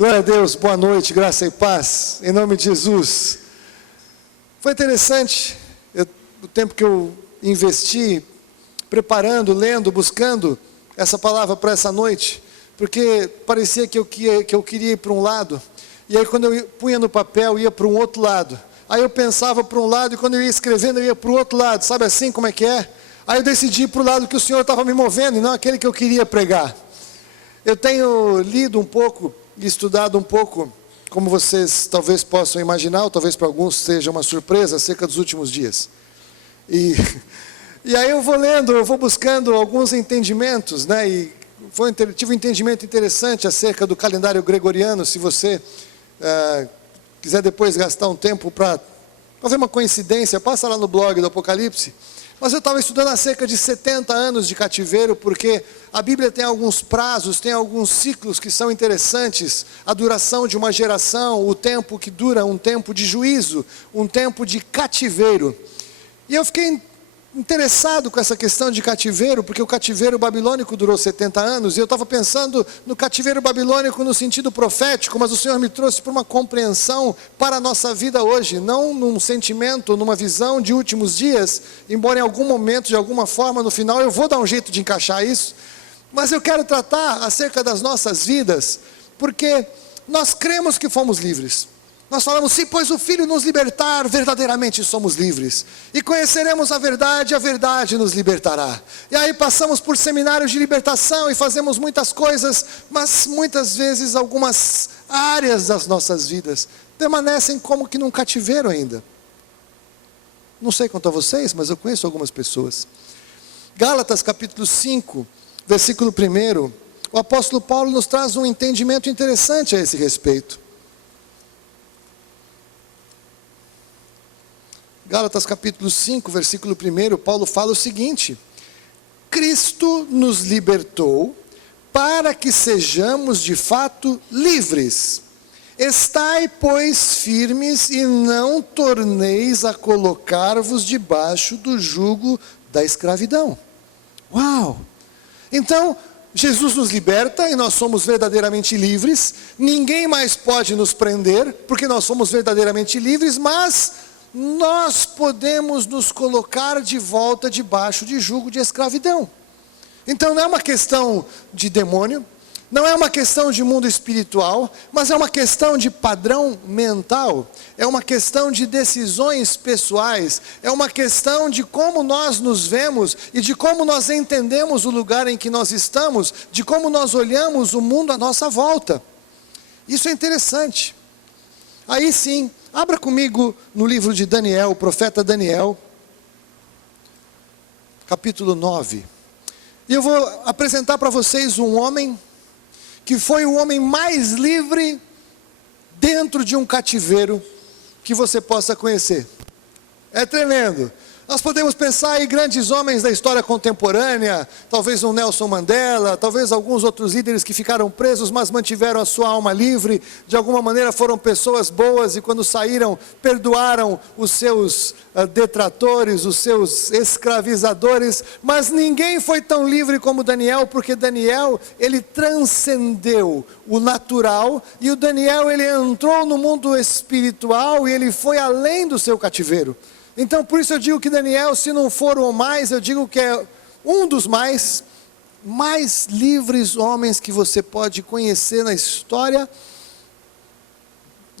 Glória a Deus, boa noite, graça e paz, em nome de Jesus. Foi interessante o tempo que eu investi, preparando, lendo, buscando essa palavra para essa noite, porque parecia que eu queria ir para um lado, e aí quando eu punha no papel, ia para um outro lado, aí eu pensava para um lado, e quando eu ia escrevendo, eu ia para o outro lado, sabe assim como é que é? Aí eu decidi ir para o lado que o Senhor estava me movendo, e não aquele que eu queria pregar. Eu tenho lido um pouco, e estudado um pouco, como vocês talvez possam imaginar, ou talvez para alguns seja uma surpresa, acerca dos últimos dias. E aí eu vou lendo, eu vou buscando alguns entendimentos, né? E tive um entendimento interessante acerca do calendário gregoriano. Se você quiser depois gastar um tempo para fazer uma coincidência, passa lá no blog do Apocalipse. Mas eu estava estudando acerca de 70 anos de cativeiro, porque a Bíblia tem alguns prazos, tem alguns ciclos que são interessantes. A duração de uma geração, o tempo que dura, um tempo de juízo, um tempo de cativeiro. E eu fiquei interessado com essa questão de cativeiro, porque o cativeiro babilônico durou 70 anos, e eu estava pensando no cativeiro babilônico no sentido profético, mas o Senhor me trouxe para uma compreensão para a nossa vida hoje, não num sentimento, numa visão de últimos dias, embora em algum momento, de alguma forma, no final, eu vou dar um jeito de encaixar isso, mas eu quero tratar acerca das nossas vidas, porque nós cremos que fomos livres. Nós falamos, se pois o Filho nos libertar, verdadeiramente somos livres. E conheceremos a verdade nos libertará. E aí passamos por seminários de libertação e fazemos muitas coisas, mas muitas vezes algumas áreas das nossas vidas permanecem como que num cativeiro ainda. Não sei quanto a vocês, mas eu conheço algumas pessoas. Gálatas capítulo 5, versículo 1, o apóstolo Paulo nos traz um entendimento interessante a esse respeito. Gálatas capítulo 5, versículo 1, Paulo fala o seguinte: Cristo nos libertou para que sejamos de fato livres. Estai, pois, firmes e não torneis a colocar-vos debaixo do jugo da escravidão. Uau! Então, Jesus nos liberta e nós somos verdadeiramente livres. Ninguém mais pode nos prender, porque nós somos verdadeiramente livres, mas nós podemos nos colocar de volta debaixo de jugo de escravidão. Então não é uma questão de demônio, não é uma questão de mundo espiritual, mas é uma questão de padrão mental, é uma questão de decisões pessoais, é uma questão de como nós nos vemos e de como nós entendemos o lugar em que nós estamos, de como nós olhamos o mundo à nossa volta. Isso é interessante. Aí sim, abra comigo no livro de Daniel, o profeta Daniel, capítulo 9. E eu vou apresentar para vocês um homem que foi o homem mais livre dentro de um cativeiro que você possa conhecer. É tremendo. Nós podemos pensar em grandes homens da história contemporânea, talvez um Nelson Mandela, talvez alguns outros líderes que ficaram presos, mas mantiveram a sua alma livre, de alguma maneira foram pessoas boas e quando saíram, perdoaram os seus detratores, os seus escravizadores, mas ninguém foi tão livre como Daniel, porque Daniel, ele transcendeu o natural, e o Daniel, ele entrou no mundo espiritual e ele foi além do seu cativeiro. Então, por isso eu digo que Daniel, se não for o mais, eu digo que é um dos mais livres homens que você pode conhecer na história,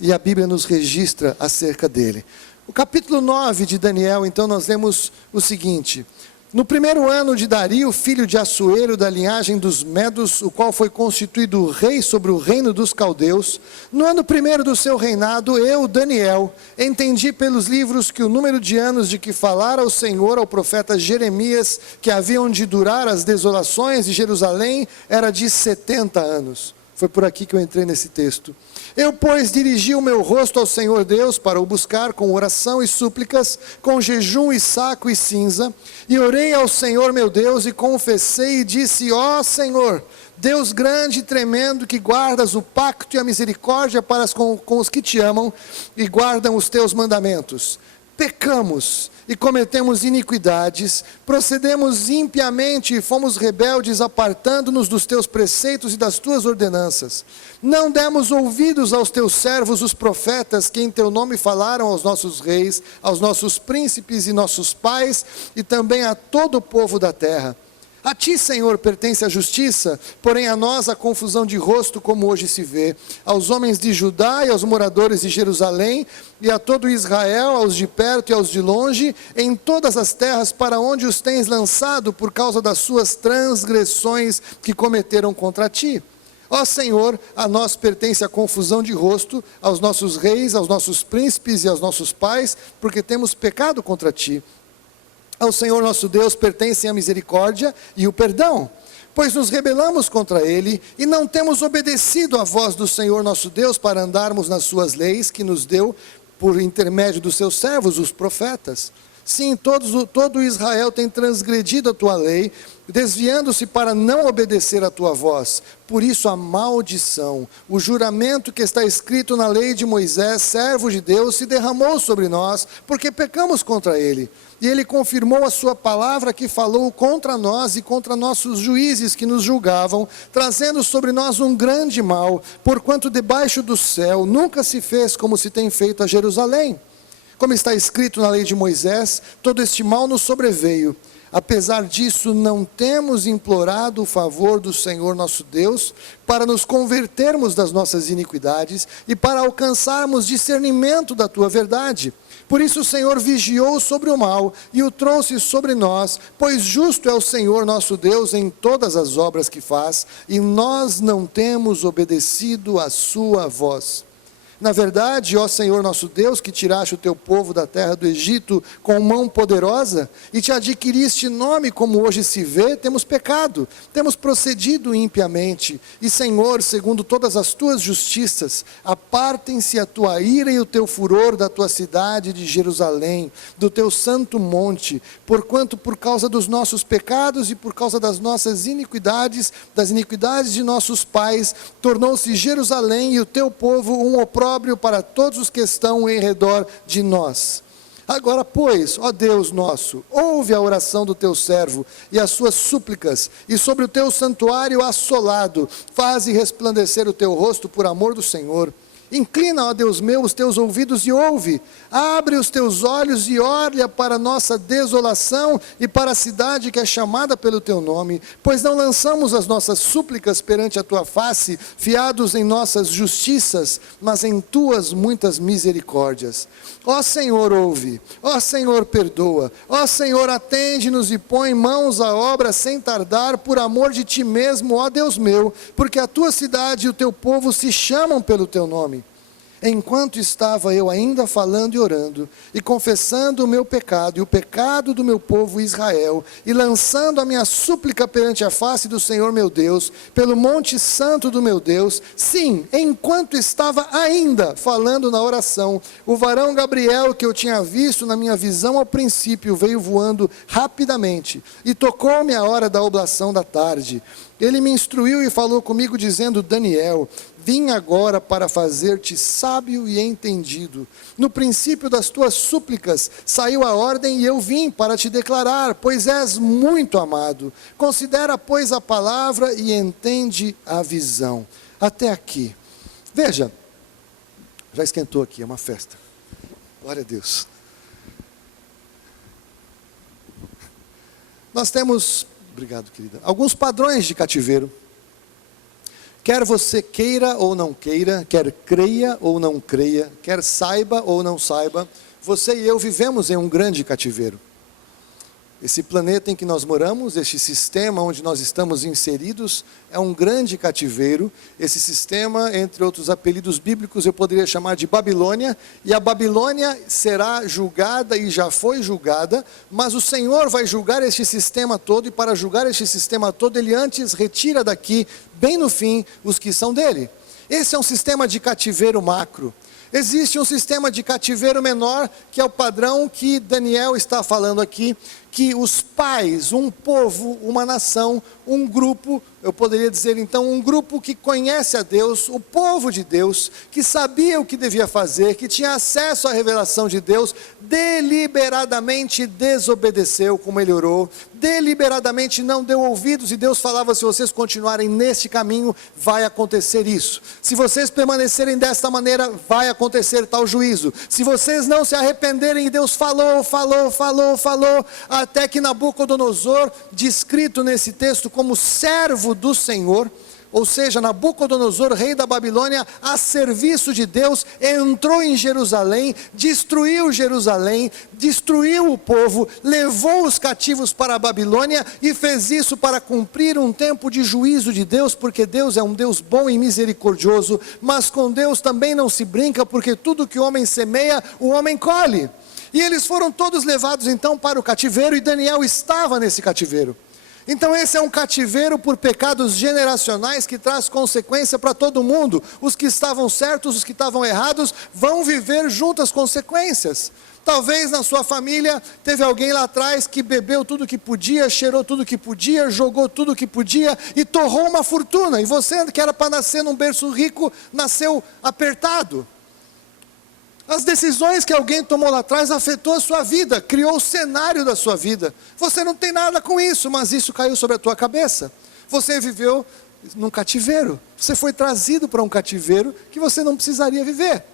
e a Bíblia nos registra acerca dele. O capítulo 9 de Daniel, então, nós lemos o seguinte: no primeiro ano de Dario, filho de Assuero, da linhagem dos Medos, o qual foi constituído rei sobre o reino dos caldeus, no ano primeiro do seu reinado, eu, Daniel, entendi pelos livros que o número de anos de que falara o Senhor ao profeta Jeremias, que haviam de durar as desolações de Jerusalém, era de 70 anos. Foi por aqui que eu entrei nesse texto. Eu, pois, dirigi o meu rosto ao Senhor Deus para o buscar com oração e súplicas, com jejum e saco e cinza, e orei ao Senhor meu Deus e confessei e disse: ó Senhor, Deus grande e tremendo, que guardas o pacto e a misericórdia para com os que te amam e guardam os teus mandamentos. pecamos e cometemos iniquidades, procedemos impiamente e fomos rebeldes, apartando-nos dos teus preceitos e das tuas ordenanças. Não demos ouvidos aos teus servos, os profetas, que em teu nome falaram aos nossos reis, aos nossos príncipes e nossos pais, e também a todo o povo da terra. A ti, Senhor, pertence a justiça, porém a nós a confusão de rosto, como hoje se vê. Aos homens de Judá e aos moradores de Jerusalém, e a todo Israel, aos de perto e aos de longe, em todas as terras para onde os tens lançado, por causa das suas transgressões que cometeram contra ti. Ó Senhor, a nós pertence a confusão de rosto, aos nossos reis, aos nossos príncipes e aos nossos pais, porque temos pecado contra ti. Ao Senhor nosso Deus pertencem a misericórdia e o perdão, pois nos rebelamos contra Ele e não temos obedecido à voz do Senhor nosso Deus para andarmos nas suas leis que nos deu por intermédio dos seus servos, os profetas. Sim, todo Israel tem transgredido a tua lei, desviando-se para não obedecer a tua voz. Por isso a maldição, o juramento que está escrito na lei de Moisés, servo de Deus, se derramou sobre nós, porque pecamos contra ele. E ele confirmou a sua palavra que falou contra nós e contra nossos juízes que nos julgavam, trazendo sobre nós um grande mal, porquanto debaixo do céu nunca se fez como se tem feito a Jerusalém. Como está escrito na lei de Moisés, todo este mal nos sobreveio. Apesar disso, não temos implorado o favor do Senhor nosso Deus, para nos convertermos das nossas iniquidades e para alcançarmos discernimento da tua verdade. Por isso o Senhor vigiou sobre o mal e o trouxe sobre nós, pois justo é o Senhor nosso Deus em todas as obras que faz, e nós não temos obedecido à sua voz. Na verdade, ó Senhor nosso Deus, que tiraste o teu povo da terra do Egito com mão poderosa, e te adquiriste nome como hoje se vê, temos pecado, temos procedido impiamente. E Senhor, segundo todas as tuas justiças, apartem-se a tua ira e o teu furor da tua cidade de Jerusalém, do teu santo monte, porquanto por causa dos nossos pecados e por causa das nossas iniquidades, das iniquidades de nossos pais, tornou-se Jerusalém e o teu povo um opróbrio para todos os que estão em redor de nós. Agora, pois, ó Deus nosso, ouve a oração do teu servo e as suas súplicas, e sobre o teu santuário assolado, faze resplandecer o teu rosto por amor do Senhor. Inclina, ó Deus meu, os teus ouvidos e ouve. Abre os teus olhos e olha para a nossa desolação e para a cidade que é chamada pelo teu nome. Pois não lançamos as nossas súplicas perante a tua face, fiados em nossas justiças, mas em tuas muitas misericórdias. Ó Senhor, ouve. Ó Senhor, perdoa. Ó Senhor, atende-nos e põe mãos à obra sem tardar, por amor de ti mesmo, ó Deus meu, porque a tua cidade e o teu povo se chamam pelo teu nome. Enquanto estava eu ainda falando e orando, e confessando o meu pecado e o pecado do meu povo Israel, e lançando a minha súplica perante a face do Senhor meu Deus, pelo monte santo do meu Deus, sim, enquanto estava ainda falando na oração, o varão Gabriel, que eu tinha visto na minha visão ao princípio, veio voando rapidamente, e tocou-me a hora da oblação da tarde. Ele me instruiu e falou comigo, dizendo: Daniel, vim agora para fazer-te sábio e entendido. No princípio das tuas súplicas saiu a ordem e eu vim para te declarar, pois és muito amado. Considera, pois, a palavra e entende a visão. Até aqui. Veja, já esquentou aqui, é uma festa. Glória a Deus. Nós temos, obrigado querida, alguns padrões de cativeiro. Quer você queira ou não queira, quer creia ou não creia, quer saiba ou não saiba, você e eu vivemos em um grande cativeiro. Esse planeta em que nós moramos, este sistema onde nós estamos inseridos, é um grande cativeiro. Esse sistema, entre outros apelidos bíblicos, eu poderia chamar de Babilônia, e a Babilônia será julgada e já foi julgada, mas o Senhor vai julgar este sistema todo, e para julgar este sistema todo, Ele antes retira daqui, bem no fim, os que são dele. Esse é um sistema de cativeiro macro. Existe um sistema de cativeiro menor, que é o padrão que Daniel está falando aqui, que os pais, um povo, uma nação, um grupo, eu poderia dizer então, um grupo que conhece a Deus, o povo de Deus, que sabia o que devia fazer, que tinha acesso à revelação de Deus, deliberadamente desobedeceu, como ele orou, deliberadamente não deu ouvidos, e Deus falava: se vocês continuarem neste caminho, vai acontecer isso. Se vocês permanecerem desta maneira, vai acontecer tal juízo. Se vocês não se arrependerem, e Deus falou, até que Nabucodonosor, descrito nesse texto como servo do Senhor, ou seja, Nabucodonosor, rei da Babilônia, a serviço de Deus, entrou em Jerusalém, destruiu o povo, levou os cativos para a Babilônia, e fez isso para cumprir um tempo de juízo de Deus, porque Deus é um Deus bom e misericordioso, mas com Deus também não se brinca, porque tudo que o homem semeia, o homem colhe. E eles foram todos levados então para o cativeiro, e Daniel estava nesse cativeiro. Então esse é um cativeiro por pecados generacionais que traz consequência para todo mundo. Os que estavam certos, os que estavam errados, vão viver junto às consequências. Talvez na sua família teve alguém lá atrás que bebeu tudo que podia, cheirou tudo que podia, jogou tudo que podia e torrou uma fortuna. E você, que era para nascer num berço rico, nasceu apertado. As decisões que alguém tomou lá atrás afetou a sua vida, criou o cenário da sua vida. Você não tem nada com isso, mas isso caiu sobre a tua cabeça. Você viveu num cativeiro. Você foi trazido para um cativeiro que você não precisaria viver.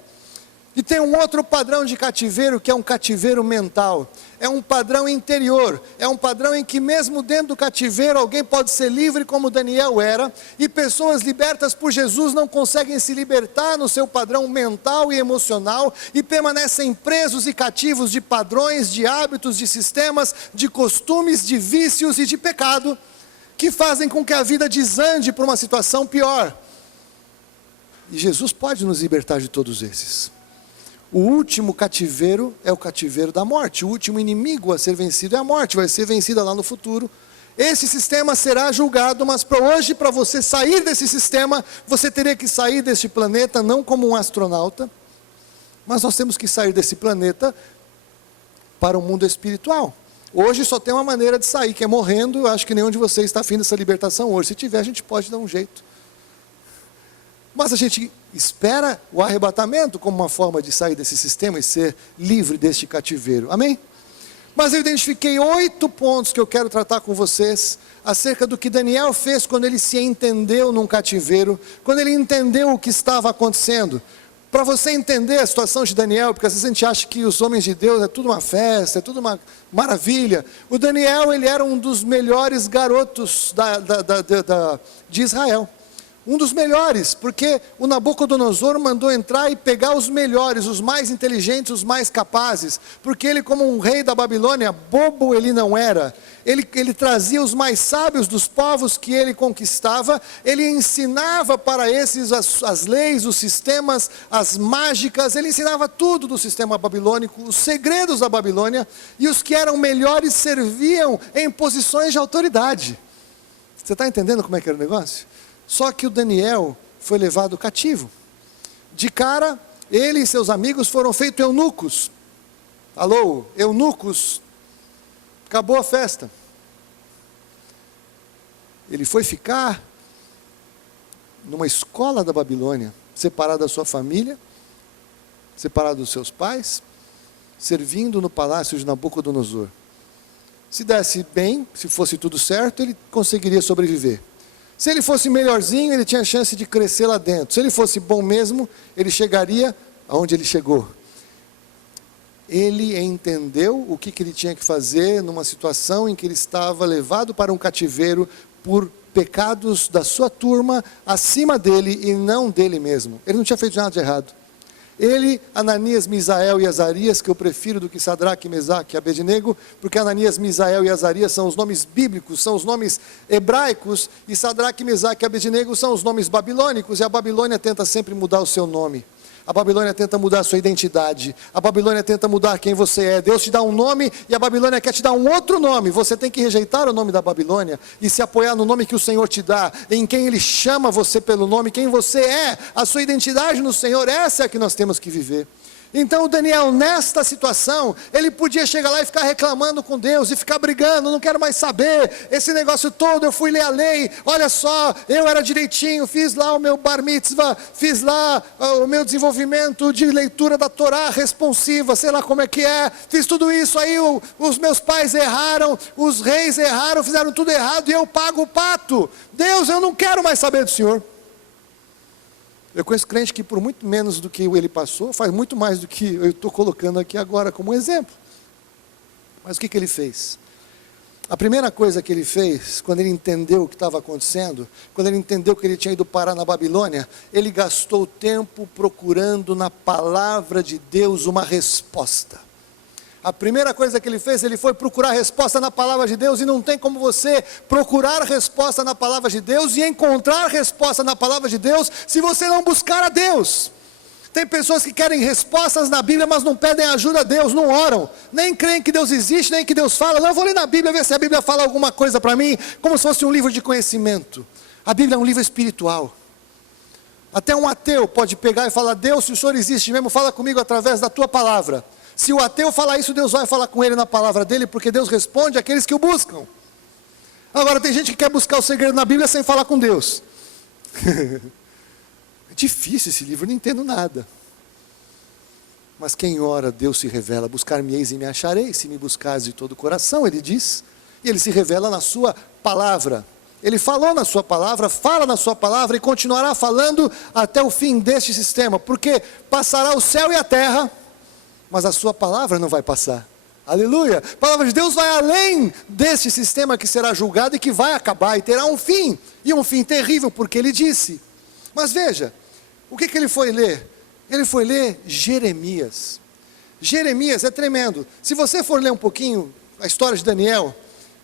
E tem um outro padrão de cativeiro, que é um cativeiro mental. É um padrão interior. É um padrão em que mesmo dentro do cativeiro, alguém pode ser livre como Daniel era. E pessoas libertas por Jesus não conseguem se libertar no seu padrão mental e emocional. E permanecem presos e cativos de padrões, de hábitos, de sistemas, de costumes, de vícios e de pecado, que fazem com que a vida desande para uma situação pior. E Jesus pode nos libertar de todos esses. O último cativeiro é o cativeiro da morte. O último inimigo a ser vencido é a morte. Vai ser vencida lá no futuro. Esse sistema será julgado, mas para hoje, para você sair desse sistema, você teria que sair deste planeta não como um astronauta, mas nós temos que sair desse planeta para o mundo espiritual. Hoje só tem uma maneira de sair, que é morrendo. Eu acho que nenhum de vocês está afim dessa libertação hoje. Se tiver, a gente pode dar um jeito. Mas a gente espera o arrebatamento como uma forma de sair desse sistema e ser livre deste cativeiro. Amém? Mas eu identifiquei 8 pontos que eu quero tratar com vocês acerca do que Daniel fez quando ele se entendeu num cativeiro, quando ele entendeu o que estava acontecendo. Para você entender a situação de Daniel, porque às vezes a gente acha que os homens de Deus é tudo uma festa, é tudo uma maravilha. O Daniel, ele era um dos melhores garotos de Israel. Um dos melhores, porque o Nabucodonosor mandou entrar e pegar os melhores, os mais inteligentes, os mais capazes, porque ele, como um rei da Babilônia, bobo ele não era. Ele trazia os mais sábios dos povos que ele conquistava, ele ensinava para esses as leis, os sistemas, as mágicas, ele ensinava tudo do sistema babilônico, os segredos da Babilônia, e os que eram melhores serviam em posições de autoridade. Você está entendendo como é que era o negócio? Só que o Daniel foi levado cativo. De cara, ele e seus amigos foram feitos eunucos. Alô, eunucos. Acabou a festa. Ele foi ficar numa escola da Babilônia, separado da sua família, separado dos seus pais, servindo no palácio de Nabucodonosor. Se desse bem, se fosse tudo certo, ele conseguiria sobreviver. Se ele fosse melhorzinho, ele tinha chance de crescer lá dentro. Se ele fosse bom mesmo, ele chegaria aonde ele chegou. Ele entendeu o que ele tinha que fazer numa situação em que ele estava levado para um cativeiro por pecados da sua turma acima dele e não dele mesmo. Ele não tinha feito nada de errado. Ele, Ananias, Misael e Azarias, que eu prefiro do que Sadraque, Mesaque e Abednego, porque Ananias, Misael e Azarias são os nomes bíblicos, são os nomes hebraicos, e Sadraque, Mesaque e Abednego são os nomes babilônicos, e a Babilônia tenta sempre mudar o seu nome. A Babilônia tenta mudar a sua identidade. A Babilônia tenta mudar quem você é. Deus te dá um nome e a Babilônia quer te dar um outro nome. Você tem que rejeitar o nome da Babilônia e se apoiar no nome que o Senhor te dá, em quem Ele chama você pelo nome, quem você é, a sua identidade no Senhor. Essa é a que nós temos que viver. Então o Daniel, nesta situação, ele podia chegar lá e ficar reclamando com Deus, e ficar brigando, não quero mais saber, esse negócio todo, eu fui ler a lei, olha só, eu era direitinho, fiz lá o meu bar mitzvah, fiz lá o meu desenvolvimento de leitura da Torá responsiva, sei lá como é que é, fiz tudo isso, aí os meus pais erraram, os reis erraram, fizeram tudo errado, e eu pago o pato. Deus, eu não quero mais saber do Senhor. Eu conheço crente que por muito menos do que ele passou, faz muito mais do que eu estou colocando aqui agora como exemplo. Mas o que ele fez? A primeira coisa que ele fez, quando ele entendeu o que estava acontecendo, quando ele entendeu que ele tinha ido parar na Babilônia, ele gastou tempo procurando na palavra de Deus uma resposta. A primeira coisa que ele fez, ele foi procurar resposta na palavra de Deus, e não tem como você procurar resposta na palavra de Deus e encontrar resposta na palavra de Deus, se você não buscar a Deus. Tem pessoas que querem respostas na Bíblia, mas não pedem ajuda a Deus, não oram, nem creem que Deus existe, nem que Deus fala. Não, eu vou ler na Bíblia, ver se a Bíblia fala alguma coisa para mim, como se fosse um livro de conhecimento. A Bíblia é um livro espiritual. Até um ateu pode pegar e falar: Deus, se o Senhor existe mesmo, fala comigo através da tua palavra. Se o ateu falar isso, Deus vai falar com ele na palavra dele, porque Deus responde àqueles que o buscam. Agora tem gente que quer buscar o segredo na Bíblia sem falar com Deus. É difícil esse livro, eu não entendo nada. Mas quem ora, Deus se revela. Buscar-me-eis e me achareis, se me buscares de todo o coração, ele diz. E ele se revela na sua palavra. Ele falou na sua palavra, fala na sua palavra e continuará falando até o fim deste sistema. Porque passará o céu e a terra, mas a sua palavra não vai passar. Aleluia! A palavra de Deus vai além deste sistema que será julgado e que vai acabar e terá um fim. E um fim terrível, porque ele disse. Mas veja, o que ele foi ler? Ele foi ler Jeremias. Jeremias é tremendo. Se você for ler um pouquinho a história de Daniel,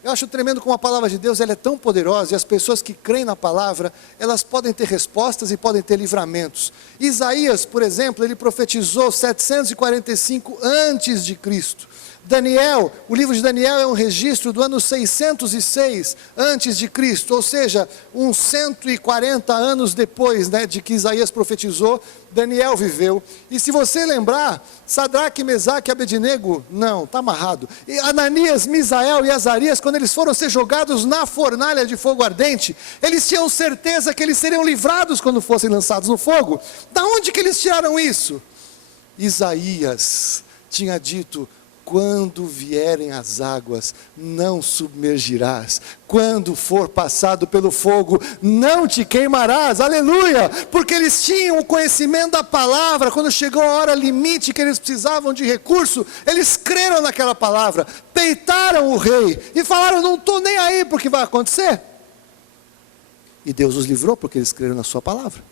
eu acho tremendo como a palavra de Deus ela é tão poderosa, e as pessoas que creem na palavra, elas podem ter respostas e podem ter livramentos. Isaías, por exemplo, ele profetizou 745 antes de Cristo. Daniel, o livro de Daniel é um registro do ano 606 antes de Cristo, ou seja, uns 140 anos depois, de que Isaías profetizou, Daniel viveu. E se você lembrar, Sadraque, Mesaque e Abednego, não, está amarrado. E Ananias, Misael e Azarias, quando eles foram ser jogados na fornalha de fogo ardente, eles tinham certeza que eles seriam livrados quando fossem lançados no fogo. Da onde que eles tiraram isso? Isaías tinha dito: quando vierem as águas, não submergirás. Quando for passado pelo fogo, não te queimarás. Aleluia! Porque eles tinham o conhecimento da palavra. Quando chegou a hora limite que eles precisavam de recurso, eles creram naquela palavra, peitaram o rei e falaram: não estou nem aí para o que vai acontecer. E Deus os livrou porque eles creram na sua palavra.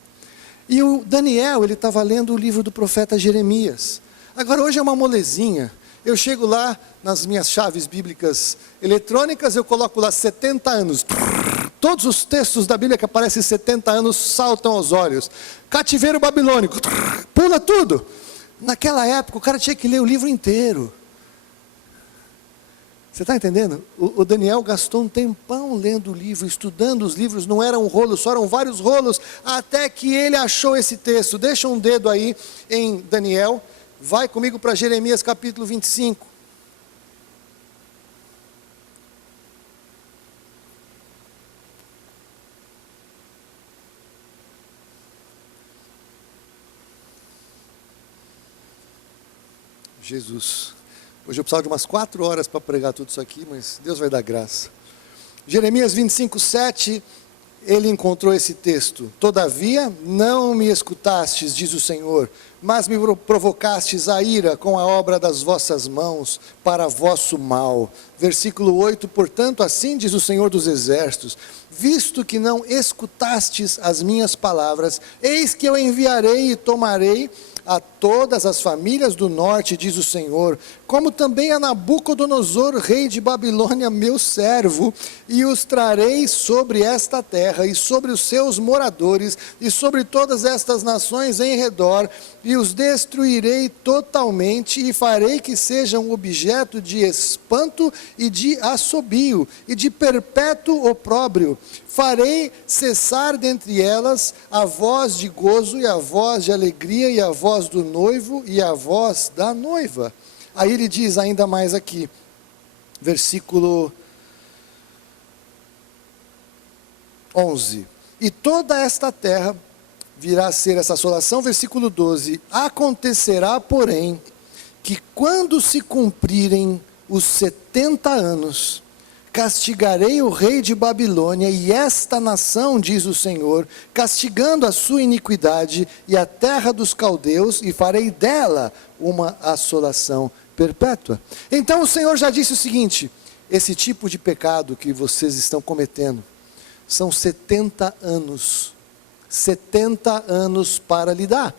E o Daniel, ele estava lendo o livro do profeta Jeremias. Agora hoje é uma molezinha. Eu chego lá nas minhas chaves bíblicas eletrônicas, eu coloco lá 70 anos. Todos os textos da Bíblia que aparecem 70 anos saltam aos olhos. Cativeiro babilônico, pula tudo. Naquela época o cara tinha que ler o livro inteiro. Você está entendendo? O Daniel gastou um tempão lendo o livro, estudando os livros, não era um rolo, só eram vários rolos, até que ele achou esse texto. Deixa um dedo aí em Daniel. Vai comigo para Jeremias capítulo 25. Jesus. Hoje eu precisava de umas 4 horas para pregar tudo isso aqui, mas Deus vai dar graça. Jeremias 25, 7, ele encontrou esse texto. Todavia, não me escutastes, diz o Senhor, mas me provocastes a ira com a obra das vossas mãos, para vosso mal. Versículo 8, portanto, assim diz o Senhor dos Exércitos, visto que não escutastes as minhas palavras, eis que eu enviarei e tomarei a todas as famílias do norte, diz o Senhor, como também a Nabucodonosor, rei de Babilônia, meu servo, e os trarei sobre esta terra, e sobre os seus moradores, e sobre todas estas nações em redor, e os destruirei totalmente, e farei que sejam objeto de espanto, e de assobio, e de perpétuo opróbrio. farei cessar dentre elas a voz de gozo e a voz de alegria e a voz do noivo e a voz da noiva. Aí ele diz ainda mais aqui, versículo 11, e toda esta terra virá a ser essa assolação, versículo 12, acontecerá, porém, que quando se cumprirem os 70 anos, castigarei o rei de Babilônia e esta nação, diz o Senhor, castigando a sua iniquidade e a terra dos caldeus, e farei dela uma assolação perpétua. Então o Senhor já disse o seguinte, esse tipo de pecado que vocês estão cometendo, são 70 anos para lidar.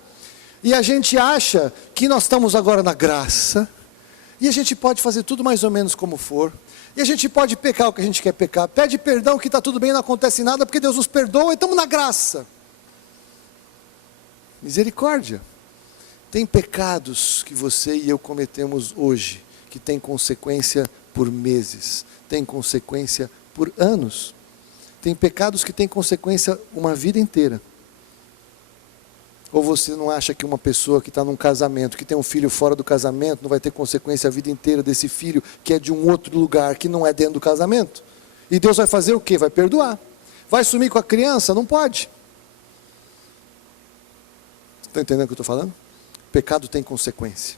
E a gente acha que nós estamos agora na graça, e a gente pode fazer tudo mais ou menos como for, e a gente pode pecar o que a gente quer pecar, pede perdão que está tudo bem, não acontece nada, porque Deus nos perdoa e estamos na graça. Misericórdia. Tem pecados que você e eu cometemos hoje, que tem consequência por meses, tem consequência por anos. Tem pecados que têm consequência uma vida inteira. Ou você não acha que uma pessoa que está num casamento, que tem um filho fora do casamento, não vai ter consequência a vida inteira desse filho, que é de um outro lugar, que não é dentro do casamento? E Deus vai fazer o quê? Vai perdoar. Vai sumir com a criança? Não pode. Está entendendo o que eu estou falando? Pecado tem consequência.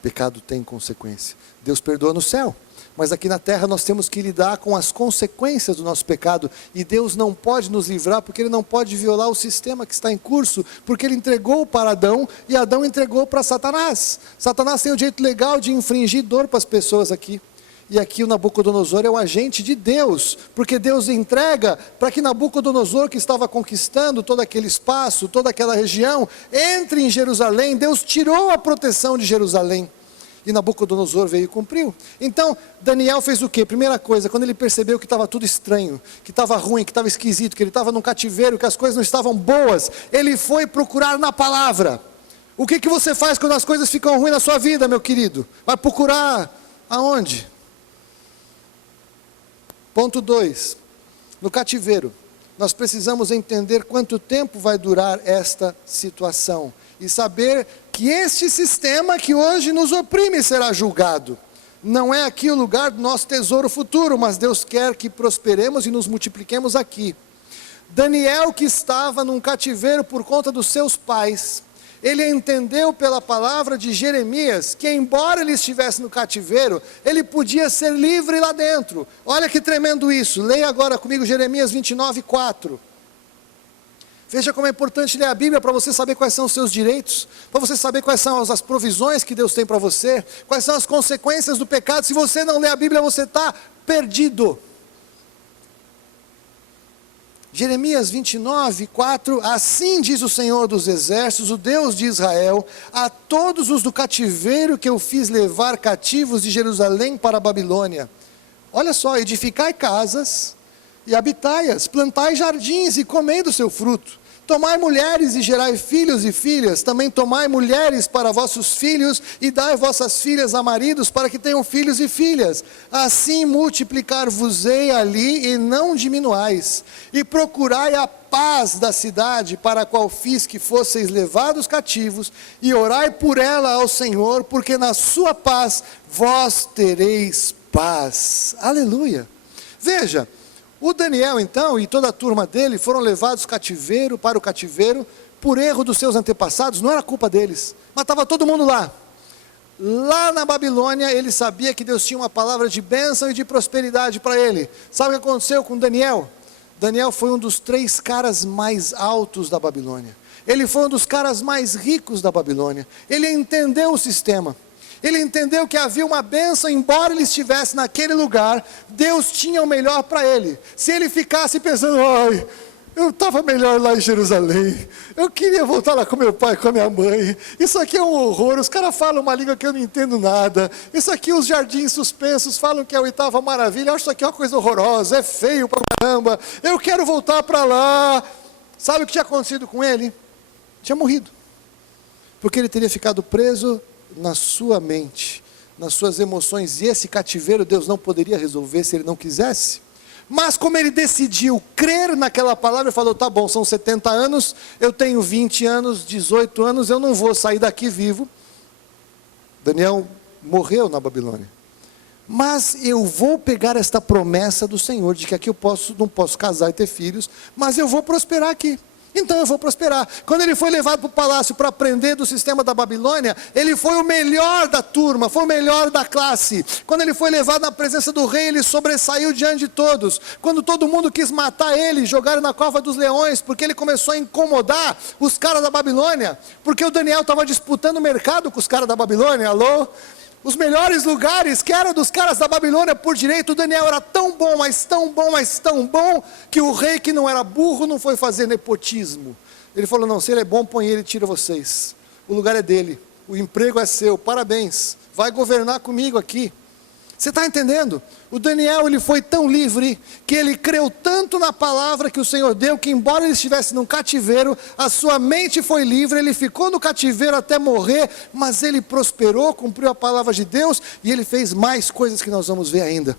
Pecado tem consequência. Deus perdoa no céu. Mas aqui na terra nós temos que lidar com as consequências do nosso pecado, e Deus não pode nos livrar, porque Ele não pode violar o sistema que está em curso, porque Ele entregou para Adão, e Adão entregou para Satanás. Satanás tem o direito legal de infringir dor para as pessoas aqui, e aqui o Nabucodonosor é o agente de Deus, porque Deus entrega para que Nabucodonosor, que estava conquistando todo aquele espaço, toda aquela região, entre em Jerusalém. Deus tirou a proteção de Jerusalém, e Nabucodonosor veio e cumpriu. Então, Daniel fez o quê? Primeira coisa, quando ele percebeu que estava tudo estranho, que estava ruim, que estava esquisito, que ele estava num cativeiro, que as coisas não estavam boas, ele foi procurar na palavra. O que você faz quando as coisas ficam ruins na sua vida, meu querido? Vai procurar aonde? Ponto 2, no cativeiro, nós precisamos entender quanto tempo vai durar esta situação, e saber que este sistema que hoje nos oprime será julgado. Não é aqui o lugar do nosso tesouro futuro, mas Deus quer que prosperemos e nos multipliquemos aqui. Daniel, que estava num cativeiro por conta dos seus pais, ele entendeu pela palavra de Jeremias, que embora ele estivesse no cativeiro, ele podia ser livre lá dentro. Olha que tremendo isso, leia agora comigo Jeremias 29:4. Veja como é importante ler a Bíblia para você saber quais são os seus direitos, para você saber quais são as provisões que Deus tem para você, quais são as consequências do pecado. Se você não lê a Bíblia, você está perdido. Jeremias 29:4, assim diz o Senhor dos Exércitos, o Deus de Israel, a todos os do cativeiro que eu fiz levar cativos de Jerusalém para a Babilônia. Olha só, edificai casas e habitai-as, plantai jardins e comei do seu fruto. Tomai mulheres e gerai filhos e filhas, também tomai mulheres para vossos filhos, e dai vossas filhas a maridos, para que tenham filhos e filhas. Assim multiplicar-vos-ei ali, e não diminuais. E procurai a paz da cidade, para a qual fiz que fosseis levados cativos, e orai por ela ao Senhor, porque na sua paz vós tereis paz. Aleluia! Veja, o Daniel então e toda a turma dele foram levados para o cativeiro por erro dos seus antepassados. Não era culpa deles, mas estava todo mundo lá. Lá na Babilônia ele sabia que Deus tinha uma palavra de bênção e de prosperidade para ele. Sabe o que aconteceu com Daniel? Daniel foi um dos 3 caras mais altos da Babilônia. Ele foi um dos caras mais ricos da Babilônia. Ele entendeu o sistema. Ele entendeu que havia uma bênção, embora ele estivesse naquele lugar, Deus tinha o melhor para ele. Se ele ficasse pensando, ai, eu estava melhor lá em Jerusalém, eu queria voltar lá com meu pai, com a minha mãe, isso aqui é um horror, os caras falam uma língua que eu não entendo nada, isso aqui os jardins suspensos falam que é a 8ª maravilha, eu acho isso aqui uma coisa horrorosa, é feio pra caramba, eu quero voltar para lá. Sabe o que tinha acontecido com ele? Tinha morrido, porque ele teria ficado preso na sua mente, nas suas emoções, e esse cativeiro Deus não poderia resolver se Ele não quisesse. Mas como ele decidiu crer naquela palavra, ele falou, tá bom, são 70 anos, eu tenho 20 anos, 18 anos, eu não vou sair daqui vivo. Daniel morreu na Babilônia. Mas eu vou pegar esta promessa do Senhor, de que aqui eu não posso casar e ter filhos, mas eu vou prosperar aqui. Então eu vou prosperar. Quando ele foi levado para o palácio para aprender do sistema da Babilônia, ele foi o melhor da turma, foi o melhor da classe. Quando ele foi levado na presença do rei, ele sobressaiu diante de todos. Quando todo mundo quis matar ele, jogaram na cova dos leões, porque ele começou a incomodar os caras da Babilônia, porque o Daniel estava disputando o mercado com os caras da Babilônia, alô? Os melhores lugares que eram dos caras da Babilônia por direito, o Daniel era tão bom, mas tão bom, mas tão bom, que o rei que não era burro não foi fazer nepotismo. Ele falou, não, se ele é bom, põe ele e tira vocês. O lugar é dele, o emprego é seu, parabéns, vai governar comigo aqui. Você está entendendo? O Daniel, ele foi tão livre, que ele creu tanto na palavra que o Senhor deu, que embora ele estivesse num cativeiro, a sua mente foi livre, ele ficou no cativeiro até morrer, mas ele prosperou, cumpriu a palavra de Deus, e ele fez mais coisas que nós vamos ver ainda.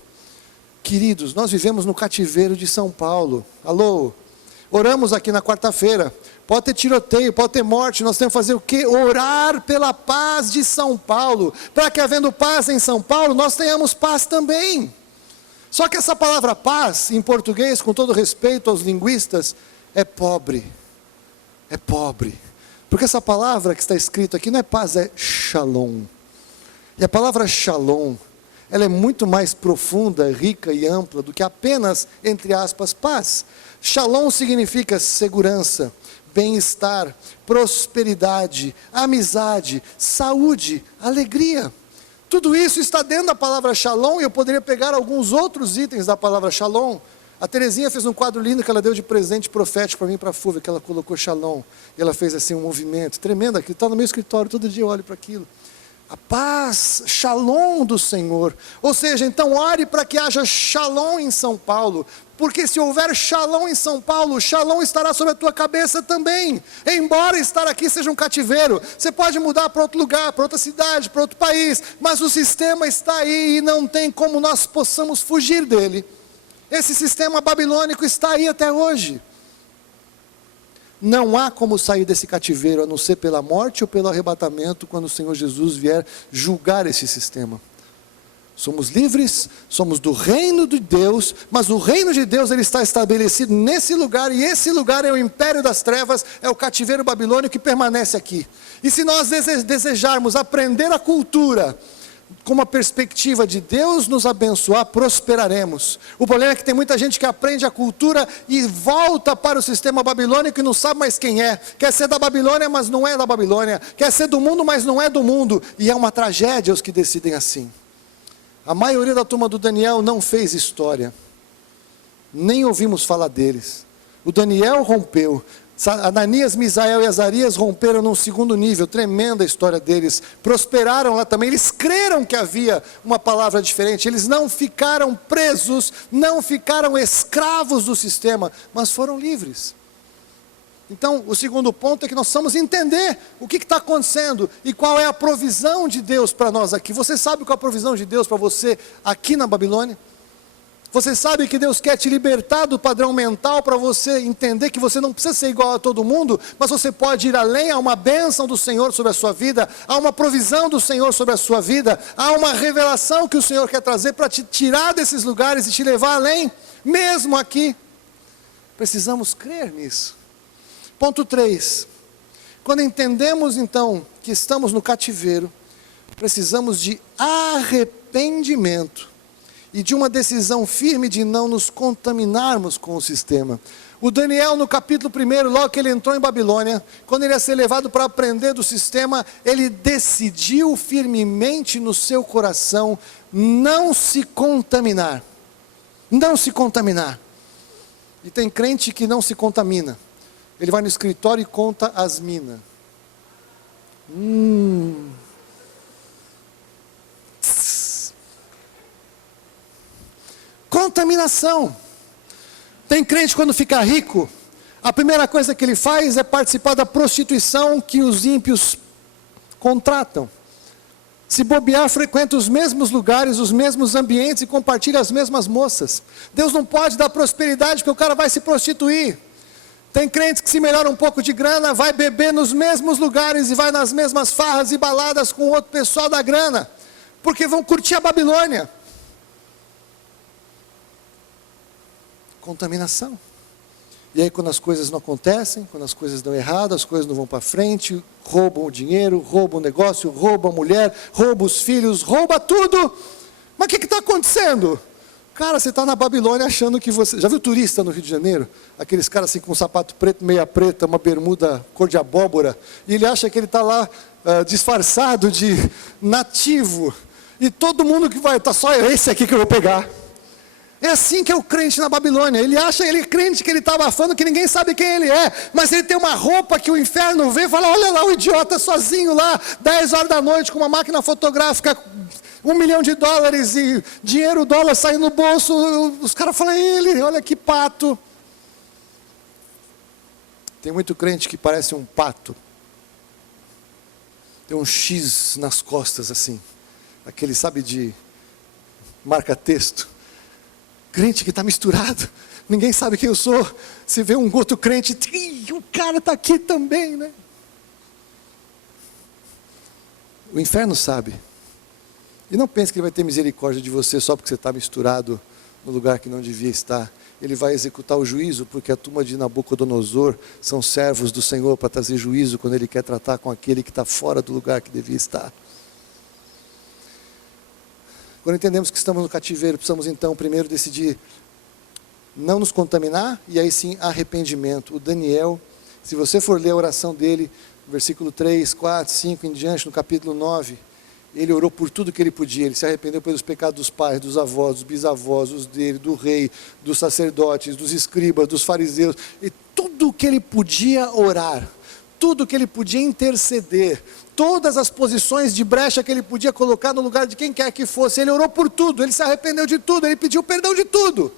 Queridos, nós vivemos no cativeiro de São Paulo, alô? Oramos aqui na quarta-feira, pode ter tiroteio, pode ter morte, nós temos que fazer o quê? Orar pela paz de São Paulo, para que havendo paz em São Paulo, nós tenhamos paz também. Só que essa palavra paz, em português, com todo respeito aos linguistas, é pobre, porque essa palavra que está escrita aqui não é paz, é shalom, e a palavra shalom, ela é muito mais profunda, rica e ampla do que apenas, entre aspas, paz. Shalom significa segurança, bem-estar, prosperidade, amizade, saúde, alegria. Tudo isso está dentro da palavra shalom, e eu poderia pegar alguns outros itens da palavra shalom. A Terezinha fez um quadro lindo que ela deu de presente profético para mim, para a Fúvia, que ela colocou shalom, e ela fez assim um movimento tremendo aqui, está no meu escritório, todo dia eu olho para aquilo. A paz, shalom do Senhor. Ou seja, então ore para que haja shalom em São Paulo, porque se houver shalom em São Paulo, shalom estará sobre a tua cabeça também. Embora estar aqui seja um cativeiro, você pode mudar para outro lugar, para outra cidade, para outro país, mas o sistema está aí e não tem como nós possamos fugir dele. Esse sistema babilônico está aí até hoje. Não há como sair desse cativeiro, a não ser pela morte ou pelo arrebatamento, quando o Senhor Jesus vier julgar esse sistema. Somos livres, somos do reino de Deus, mas o reino de Deus ele está estabelecido nesse lugar, e esse lugar é o império das trevas, é o cativeiro babilônico que permanece aqui. E se nós desejarmos aprender a cultura, com uma perspectiva de Deus nos abençoar, prosperaremos. O problema é que tem muita gente que aprende a cultura e volta para o sistema babilônico e não sabe mais quem é. Quer ser da Babilônia, mas não é da Babilônia. Quer ser do mundo, mas não é do mundo. E é uma tragédia os que decidem assim. A maioria da turma do Daniel não fez história. Nem ouvimos falar deles. O Daniel rompeu. Ananias, Misael e Azarias romperam num segundo nível, tremenda a história deles, prosperaram lá também, eles creram que havia uma palavra diferente, eles não ficaram presos, não ficaram escravos do sistema, mas foram livres. Então, o segundo ponto é que nós precisamos entender o que está acontecendo e qual é a provisão de Deus para nós aqui. Você sabe qual é a provisão de Deus para você aqui na Babilônia? Você sabe que Deus quer te libertar do padrão mental para você entender que você não precisa ser igual a todo mundo, mas você pode ir além. Há uma bênção do Senhor sobre a sua vida, há uma provisão do Senhor sobre a sua vida, há uma revelação que o Senhor quer trazer para te tirar desses lugares e te levar além, mesmo aqui. Precisamos crer nisso. Ponto 3. Quando entendemos então que estamos no cativeiro, precisamos de arrependimento e de uma decisão firme de não nos contaminarmos com o sistema. O Daniel, no capítulo 1, logo que ele entrou em Babilônia, quando ele ia ser levado para aprender do sistema, ele decidiu firmemente no seu coração não se contaminar. Não se contaminar. E tem crente que não se contamina. Ele vai no escritório e conta as minas. Contaminação. Tem crente quando fica rico, a primeira coisa que ele faz é participar da prostituição que os ímpios contratam. Se bobear, frequenta os mesmos lugares, os mesmos ambientes e compartilha as mesmas moças. Deus não pode dar prosperidade porque o cara vai se prostituir. Tem crentes que se melhoram um pouco de grana, vai beber nos mesmos lugares e vai nas mesmas farras e baladas com outro pessoal da grana, porque vão curtir a Babilônia. Contaminação. E aí quando as coisas não acontecem, quando as coisas dão errado, as coisas não vão para frente, roubam o dinheiro, roubam o negócio, roubam a mulher, roubam os filhos, roubam tudo. Mas o que está acontecendo? Cara, você está na Babilônia achando que você... Já viu turista no Rio de Janeiro? Aqueles caras assim com um sapato preto, meia preta, uma bermuda cor de abóbora, e ele acha que ele está lá disfarçado de nativo, e todo mundo que vai, tá só esse aqui que eu vou pegar. É assim que é o crente na Babilônia. Ele acha, ele é crente que ele está abafando, que ninguém sabe quem ele é. Mas ele tem uma roupa que o inferno vê e fala, olha lá o idiota sozinho lá, 10 horas da noite, com uma máquina fotográfica, $1 milhão e dinheiro, dólar saindo no bolso. Os caras falam, ele, olha que pato. Tem muito crente que parece um pato. Tem um X nas costas assim. Aquele, sabe, de marca-texto. Crente que está misturado, ninguém sabe quem eu sou. Se vê um outro crente, o cara está aqui também, né? O inferno sabe. E não pense que ele vai ter misericórdia de você só porque você está misturado no lugar que não devia estar. Ele vai executar o juízo, porque a turma de Nabucodonosor são servos do Senhor para trazer juízo quando ele quer tratar com aquele que está fora do lugar que devia estar. Quando entendemos que estamos no cativeiro, precisamos então primeiro decidir não nos contaminar, e aí sim arrependimento. O Daniel, se você for ler a oração dele, versículo 3, 4, 5 em diante, no capítulo 9, ele orou por tudo que ele podia, ele se arrependeu pelos pecados dos pais, dos avós, dos bisavós, os dele, do rei, dos sacerdotes, dos escribas, dos fariseus, e tudo que ele podia orar, tudo que ele podia interceder, todas as posições de brecha que ele podia colocar no lugar de quem quer que fosse, ele orou por tudo, ele se arrependeu de tudo, ele pediu perdão de tudo.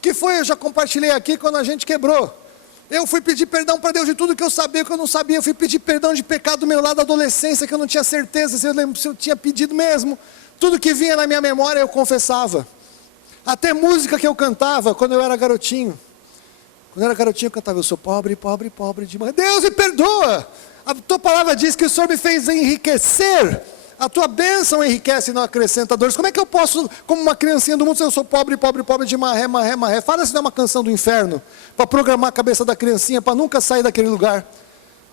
Que foi, eu já compartilhei aqui quando a gente quebrou. Eu fui pedir perdão para Deus de tudo que eu sabia, que eu não sabia. Eu fui pedir perdão de pecado do meu lado da adolescência, que eu não tinha certeza se eu tinha pedido mesmo. Tudo que vinha na minha memória eu confessava. Até música que eu cantava quando eu era garotinho. Quando eu era garotinho eu cantava, eu sou pobre, pobre, pobre demais. Deus me perdoa! A tua palavra diz que o Senhor me fez enriquecer. A tua bênção enriquece e não acrescenta dores. Como é que eu posso, como uma criancinha do mundo, se eu sou pobre, pobre, pobre de marré, marré, marré? Fala se não é uma canção do inferno, para programar a cabeça da criancinha, para nunca sair daquele lugar.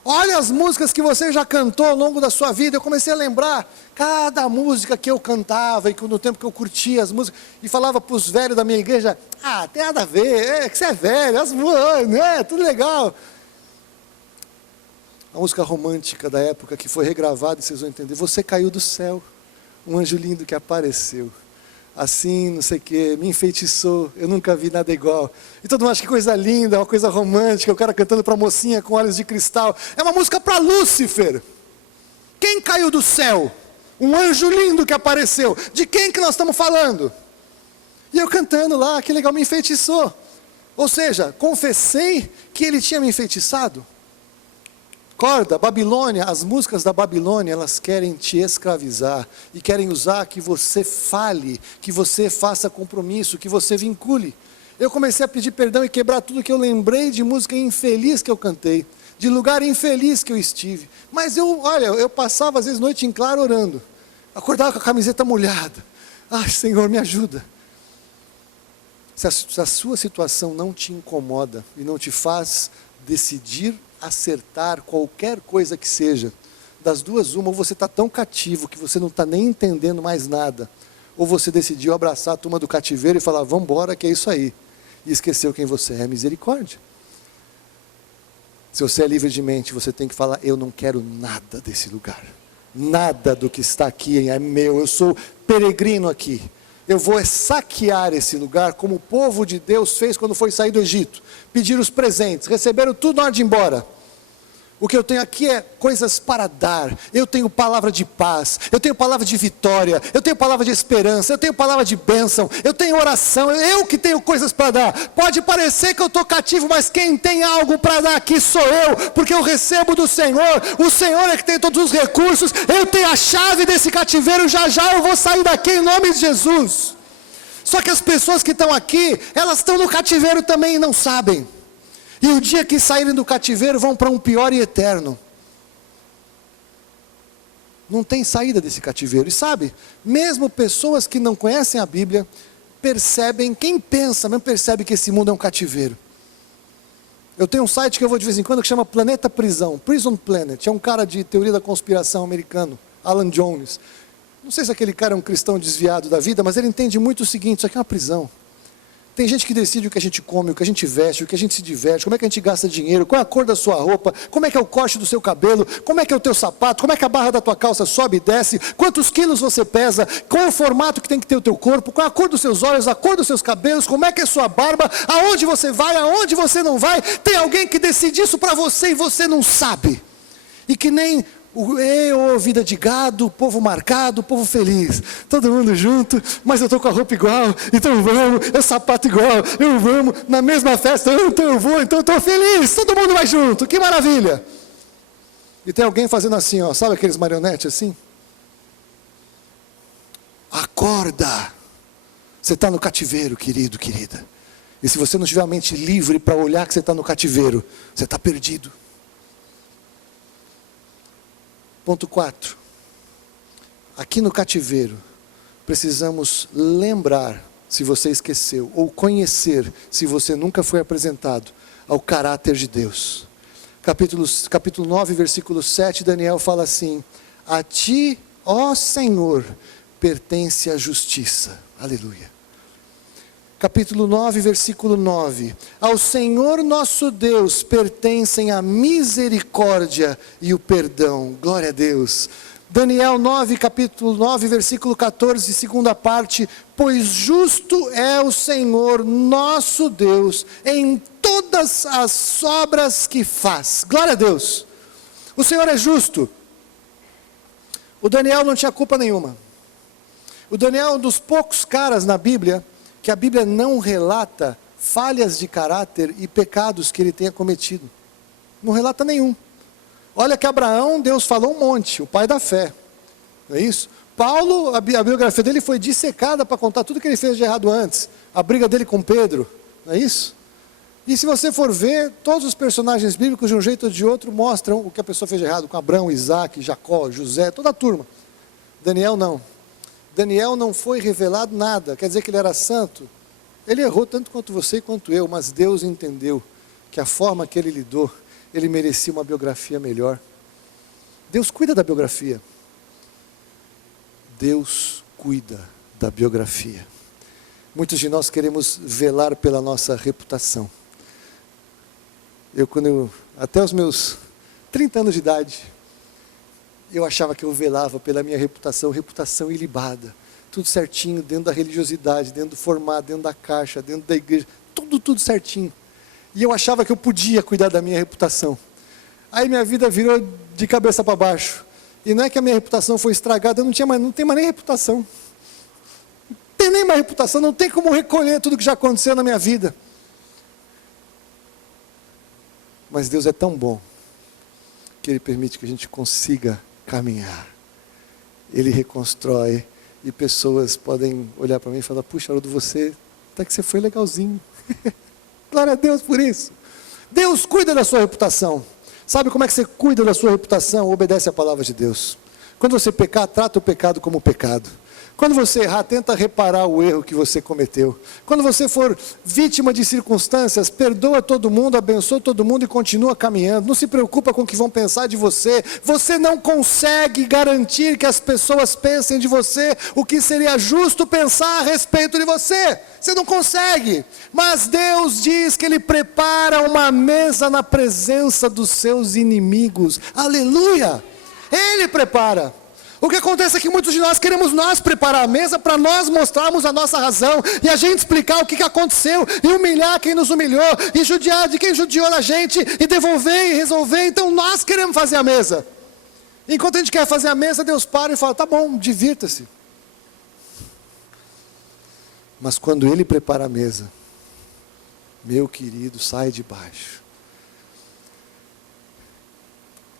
Olha as músicas que você já cantou ao longo da sua vida. Eu comecei a lembrar cada música que eu cantava, e no tempo que eu curtia as músicas, e falava para os velhos da minha igreja, tem nada a ver, é que você é velho, tudo legal. A música romântica da época que foi regravada, e vocês vão entender. Você caiu do céu, um anjo lindo que apareceu. Assim, não sei o que, me enfeitiçou, eu nunca vi nada igual. E todo mundo acha que coisa linda, uma coisa romântica, o cara cantando para a mocinha com olhos de cristal. É uma música para Lúcifer. Quem caiu do céu? Um anjo lindo que apareceu. De quem que nós estamos falando? E eu cantando lá, que legal, me enfeitiçou. Ou seja, confessei que ele tinha me enfeitiçado. Acorda, Babilônia, as músicas da Babilônia, elas querem te escravizar e querem usar que você fale, que você faça compromisso, que você vincule. Eu comecei a pedir perdão e quebrar tudo que eu lembrei de música infeliz que eu cantei, de lugar infeliz que eu estive. Mas eu passava às vezes noite em claro orando, acordava com a camiseta molhada. Ai, Senhor, me ajuda. Se a sua situação não te incomoda e não te faz decidir acertar qualquer coisa que seja, das duas uma, ou você está tão cativo que você não está nem entendendo mais nada, ou você decidiu abraçar a turma do cativeiro e falar, vamos embora que é isso aí, e esqueceu quem você é. Misericórdia. Se você é livre de mente, você tem que falar, eu não quero nada desse lugar, nada do que está aqui é meu, eu sou peregrino aqui, eu vou saquear esse lugar, como o povo de Deus fez quando foi sair do Egito, pedir os presentes, receberam tudo na hora de ir embora. O que eu tenho aqui é coisas para dar. Eu tenho palavra de paz, eu tenho palavra de vitória, eu tenho palavra de esperança, eu tenho palavra de bênção, eu tenho oração, eu que tenho coisas para dar. Pode parecer que eu estou cativo, mas quem tem algo para dar aqui sou eu, porque eu recebo do Senhor. O Senhor é que tem todos os recursos. Eu tenho a chave desse cativeiro, já já eu vou sair daqui em nome de Jesus. Só que as pessoas que estão aqui, elas estão no cativeiro também e não sabem. E o dia que saírem do cativeiro vão para um pior e eterno. Não tem saída desse cativeiro. E sabe, mesmo pessoas que não conhecem a Bíblia, percebem, quem pensa mesmo percebe que esse mundo é um cativeiro. Eu tenho um site que eu vou de vez em quando que chama Planeta Prisão, Prison Planet. É um cara de teoria da conspiração americano, Alan Jones. Não sei se aquele cara é um cristão desviado da vida, mas ele entende muito o seguinte: isso aqui é uma prisão. Tem gente que decide o que a gente come, o que a gente veste, o que a gente se diverte, como é que a gente gasta dinheiro, qual é a cor da sua roupa, como é que é o corte do seu cabelo, como é que é o teu sapato, como é que a barra da tua calça sobe e desce, quantos quilos você pesa, qual é o formato que tem que ter o teu corpo, qual é a cor dos seus olhos, a cor dos seus cabelos, como é que é a sua barba, aonde você vai, aonde você não vai. Tem alguém que decide isso para você e você não sabe. E que nem vida de gado, povo marcado, povo feliz, todo mundo junto, mas eu estou com a roupa igual, então vamos, eu sapato igual, eu vamos, na mesma festa, então eu vou, então eu estou feliz, todo mundo vai junto, que maravilha. E tem alguém fazendo assim, ó, sabe aqueles marionetes assim? Acorda, você está no cativeiro, querido, querida, e se você não tiver a mente livre para olhar que você está no cativeiro, você está perdido. Ponto 4, aqui no cativeiro, precisamos lembrar, se você esqueceu, ou conhecer, se você nunca foi apresentado, ao caráter de Deus. Capítulo 9, versículo 7, Daniel fala assim: a ti, ó Senhor, pertence a justiça. Aleluia. Capítulo 9, versículo 9. Ao Senhor nosso Deus pertencem a misericórdia e o perdão. Glória a Deus. Daniel 9, capítulo 9, versículo 14, segunda parte. Pois justo é o Senhor nosso Deus em todas as obras que faz. Glória a Deus. O Senhor é justo. O Daniel não tinha culpa nenhuma. O Daniel é um dos poucos caras na Bíblia que a Bíblia não relata falhas de caráter e pecados que ele tenha cometido. Não relata nenhum. Olha que Abraão, Deus falou um monte, o pai da fé. Não é isso? Paulo, a biografia dele foi dissecada para contar tudo que ele fez de errado antes. A briga dele com Pedro, não é isso? E se você for ver, todos os personagens bíblicos de um jeito ou de outro mostram o que a pessoa fez de errado com Abraão, Isaac, Jacó, José, toda a turma. Daniel não. Daniel não foi revelado nada, quer dizer que ele era santo? Ele errou tanto quanto você e quanto eu, mas Deus entendeu que a forma que ele lidou, ele merecia uma biografia melhor. Deus cuida da biografia. Deus cuida da biografia. Muitos de nós queremos velar pela nossa reputação. Até os meus 30 anos de idade, eu achava que eu velava pela minha reputação ilibada, tudo certinho, dentro da religiosidade, dentro do formato, dentro da caixa, dentro da igreja, tudo certinho. E eu achava que eu podia cuidar da minha reputação. Aí minha vida virou de cabeça para baixo. E não é que a minha reputação foi estragada, eu não tenho mais nem reputação. Não tem nem mais reputação, não tem como recolher tudo que já aconteceu na minha vida. Mas Deus é tão bom, que Ele permite que a gente consiga caminhar. Ele reconstrói, e pessoas podem olhar para mim e falar: puxa, Haroldo, até que você foi legalzinho. Glória a Deus por isso. Deus cuida da sua reputação. Sabe como é que você cuida da sua reputação? Obedece à palavra de Deus. Quando você pecar, trata o pecado como pecado. Quando você errar, tenta reparar o erro que você cometeu. Quando você for vítima de circunstâncias, perdoa todo mundo, abençoa todo mundo e continua caminhando. Não se preocupa com o que vão pensar de você. Você não consegue garantir que as pessoas pensem de você o que seria justo pensar a respeito de você. Você não consegue. Mas Deus diz que Ele prepara uma mesa na presença dos seus inimigos. Aleluia! Ele prepara. O que acontece é que muitos de nós queremos nós preparar a mesa para nós mostrarmos a nossa razão, e a gente explicar o que aconteceu, e humilhar quem nos humilhou, e judiar de quem judiou a gente, e devolver e resolver. Então nós queremos fazer a mesa. Enquanto a gente quer fazer a mesa, Deus para e fala, tá bom, divirta-se. Mas quando Ele prepara a mesa, meu querido, sai de baixo.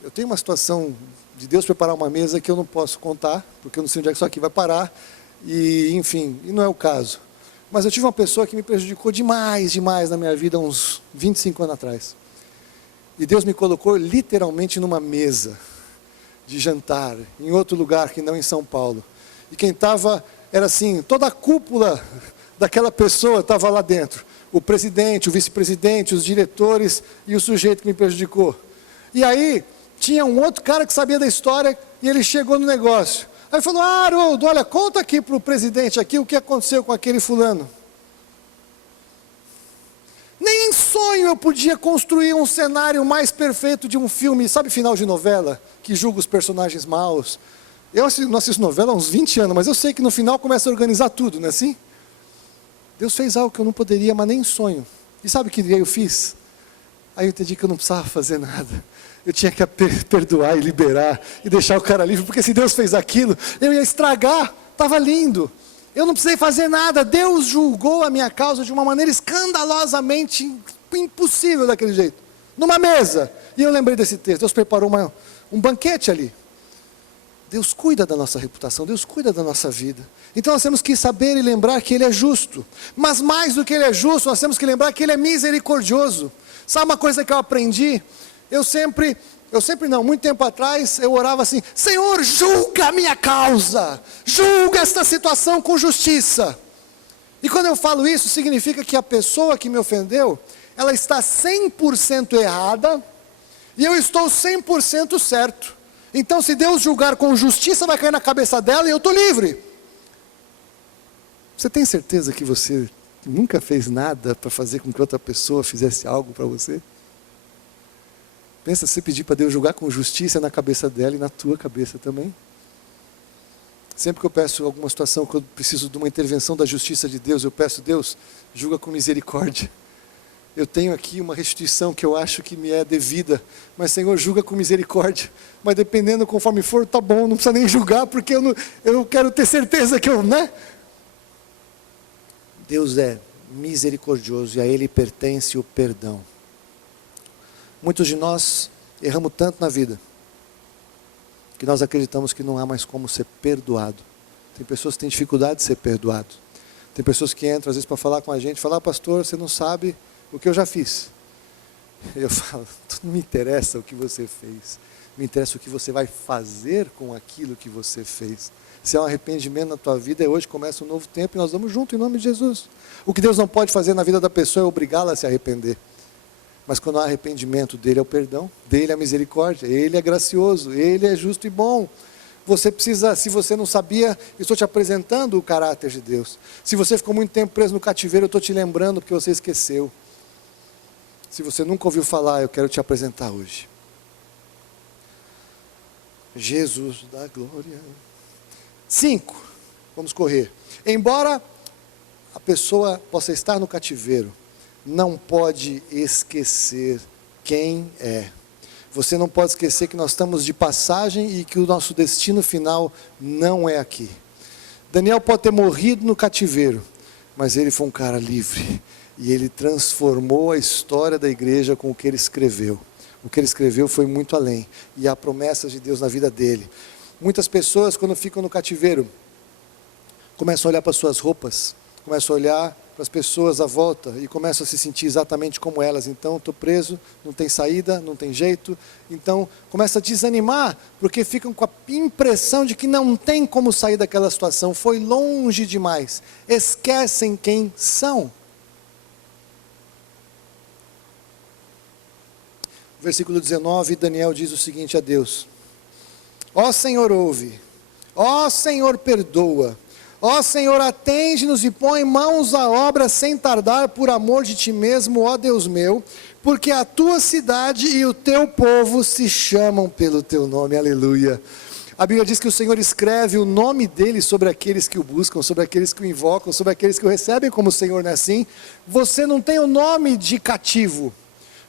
Eu tenho uma situação de Deus preparar uma mesa que eu não posso contar, porque eu não sei onde é que isso aqui vai parar, e enfim, e não é o caso. Mas eu tive uma pessoa que me prejudicou demais na minha vida, uns 25 anos atrás. E Deus me colocou literalmente numa mesa de jantar, em outro lugar que não em São Paulo. E quem estava, era assim, toda a cúpula daquela pessoa estava lá dentro. O presidente, o vice-presidente, os diretores e o sujeito que me prejudicou. E aí, tinha um outro cara que sabia da história e ele chegou no negócio. Aí falou, Haroldo, olha, conta aqui para o presidente aqui o que aconteceu com aquele fulano. Nem em sonho eu podia construir um cenário mais perfeito de um filme, sabe final de novela, que julga os personagens maus. Eu não assisto novela há uns 20 anos, mas eu sei que no final começa a organizar tudo, não é assim? Deus fez algo que eu não poderia, mas nem em sonho. E sabe o que eu fiz? Aí eu entendi que eu não precisava fazer nada. Eu tinha que perdoar e liberar, e deixar o cara livre, porque se Deus fez aquilo, eu ia estragar, estava lindo. Eu não precisei fazer nada, Deus julgou a minha causa de uma maneira escandalosamente impossível daquele jeito. Numa mesa, e eu lembrei desse texto, Deus preparou um banquete ali. Deus cuida da nossa reputação, Deus cuida da nossa vida. Então nós temos que saber e lembrar que Ele é justo. Mas mais do que Ele é justo, nós temos que lembrar que Ele é misericordioso. Sabe uma coisa que eu aprendi? Muito tempo atrás, eu orava assim, Senhor, julga a minha causa, julga esta situação com justiça. E quando eu falo isso, significa que a pessoa que me ofendeu, ela está 100% errada, e eu estou 100% certo. Então se Deus julgar com justiça, vai cair na cabeça dela e eu estou livre. Você tem certeza que você nunca fez nada para fazer com que outra pessoa fizesse algo para você? Pensa, se você pedir para Deus julgar com justiça na cabeça dela e na tua cabeça também. Sempre que eu peço alguma situação que eu preciso de uma intervenção da justiça de Deus, eu peço, Deus, julga com misericórdia. Eu tenho aqui uma restituição que eu acho que me é devida, mas Senhor, julga com misericórdia. Mas dependendo conforme for, tá bom, não precisa nem julgar, porque eu quero ter certeza que Deus é misericordioso e a Ele pertence o perdão. Muitos de nós erramos tanto na vida, que nós acreditamos que não há mais como ser perdoado. Tem pessoas que têm dificuldade de ser perdoado. Tem pessoas que entram às vezes para falar com a gente, falar, pastor, você não sabe o que eu já fiz. Eu falo, não me interessa o que você fez, me interessa o que você vai fazer com aquilo que você fez. Se há um arrependimento na tua vida, hoje começa um novo tempo e nós vamos junto em nome de Jesus. O que Deus não pode fazer na vida da pessoa é obrigá-la a se arrepender. Mas quando há arrependimento, dele é o perdão, dele é a misericórdia, ele é gracioso, ele é justo e bom. Você precisa, se você não sabia, eu estou te apresentando o caráter de Deus. Se você ficou muito tempo preso no cativeiro, eu estou te lembrando porque você esqueceu. Se você nunca ouviu falar, eu quero te apresentar hoje. Jesus da glória. 5, vamos correr. Embora a pessoa possa estar no cativeiro, não pode esquecer quem é. Você não pode esquecer que nós estamos de passagem e que o nosso destino final não é aqui. Daniel pode ter morrido no cativeiro, mas ele foi um cara livre. E ele transformou a história da igreja com o que ele escreveu. O que ele escreveu foi muito além. E há promessas de Deus na vida dele. Muitas pessoas, quando ficam no cativeiro, começam a olhar para suas roupas, começam a olhar para as pessoas à volta e começam a se sentir exatamente como elas. Então, estou preso, não tem saída, não tem jeito. Então, começa a desanimar, porque ficam com a impressão de que não tem como sair daquela situação. Foi longe demais. Esquecem quem são. Versículo 19, Daniel diz o seguinte a Deus: ó Senhor, ouve. Ó Senhor, perdoa. Ó Senhor, atende-nos e põe mãos à obra sem tardar, por amor de ti mesmo, ó Deus meu, porque a tua cidade e o teu povo se chamam pelo teu nome. Aleluia. A Bíblia diz que o Senhor escreve o nome dele sobre aqueles que o buscam, sobre aqueles que o invocam, sobre aqueles que o recebem como Senhor, não é assim? Você não tem o nome de cativo,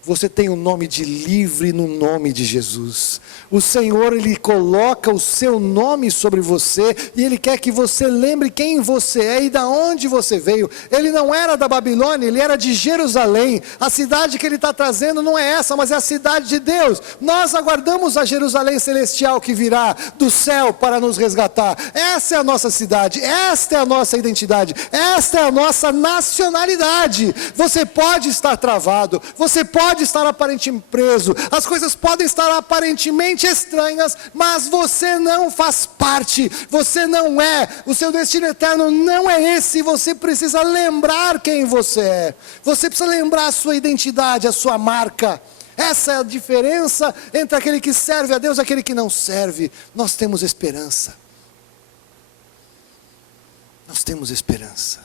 você tem o nome de livre no nome de Jesus. O Senhor, Ele coloca o seu nome sobre você, e Ele quer que você lembre quem você é e de onde você veio. Ele não era da Babilônia, Ele era de Jerusalém. A cidade que Ele está trazendo não é essa, mas é a cidade de Deus. Nós aguardamos a Jerusalém celestial que virá do céu para nos resgatar. Essa é a nossa cidade, esta é a nossa identidade, esta é a nossa nacionalidade. Você pode estar travado, você pode estar aparentemente preso, as coisas podem estar aparentemente estranhas, mas você não faz parte, você não é, o seu destino eterno não é esse. Você precisa lembrar quem você é, você precisa lembrar a sua identidade, a sua marca. Essa é a diferença entre aquele que serve a Deus e aquele que não serve. Nós temos esperança, nós temos esperança.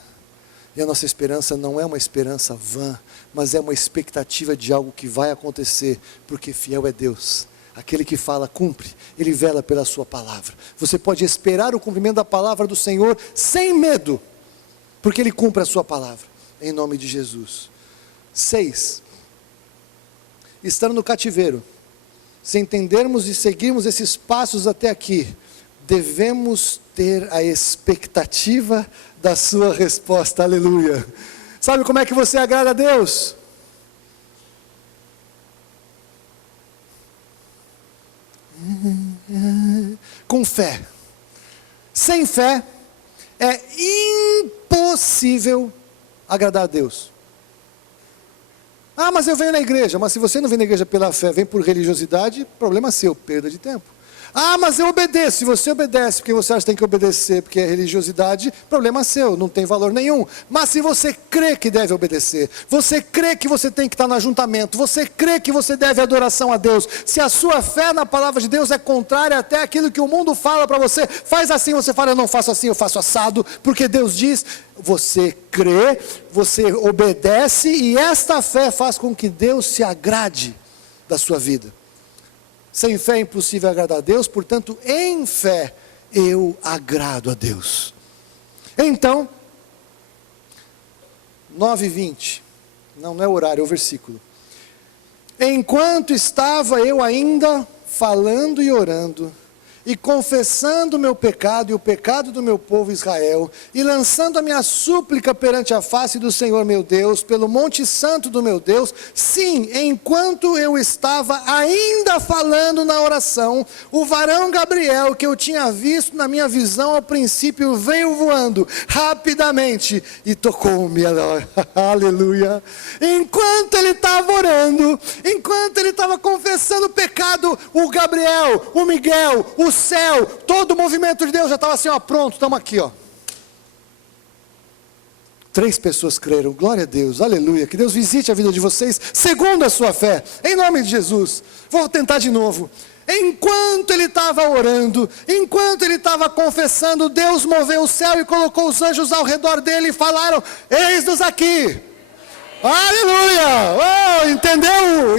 E a nossa esperança não é uma esperança vã, mas é uma expectativa de algo que vai acontecer, porque fiel é Deus. Aquele que fala, cumpre, Ele vela pela sua palavra. Você pode esperar o cumprimento da palavra do Senhor sem medo, porque Ele cumpre a sua palavra, em nome de Jesus. 6. Estando no cativeiro, se entendermos e seguirmos esses passos até aqui, devemos ter a expectativa da sua resposta, aleluia. Sabe como é que você agrada a Deus? Com fé. Sem fé, é impossível agradar a Deus. Ah, mas eu venho na igreja. Mas se você não vem na igreja pela fé, vem por religiosidade, problema seu, perda de tempo. Ah, mas eu obedeço. Se você obedece porque você acha que tem que obedecer, porque é religiosidade, problema seu, não tem valor nenhum. Mas se você crê que deve obedecer, você crê que você tem que estar no ajuntamento, você crê que você deve adoração a Deus, se a sua fé na palavra de Deus é contrária até aquilo que o mundo fala para você, faz assim, você fala, eu não faço assim, eu faço assado, porque Deus diz, você crê, você obedece, e esta fé faz com que Deus se agrade da sua vida. Sem fé é impossível agradar a Deus, portanto, em fé eu agrado a Deus. Então, 9:20, não é o horário, é o versículo. Enquanto estava eu ainda falando e orando, e confessando o meu pecado e o pecado do meu povo Israel, e lançando a minha súplica perante a face do Senhor meu Deus, pelo monte santo do meu Deus, sim, enquanto eu estava ainda falando na oração, o varão Gabriel, que eu tinha visto na minha visão ao princípio, veio voando rapidamente e tocou-me, aleluia. Enquanto ele estava orando, enquanto ele estava confessando o pecado, o Gabriel, o Miguel, o céu, todo o movimento de Deus já estava assim, ó, pronto, estamos aqui, ó. 3 pessoas creram, glória a Deus, aleluia, que Deus visite a vida de vocês, segundo a sua fé, em nome de Jesus. Vou tentar de novo. Enquanto ele estava orando, enquanto ele estava confessando, Deus moveu o céu e colocou os anjos ao redor dele e falaram, eis-nos aqui. Aleluia, oh,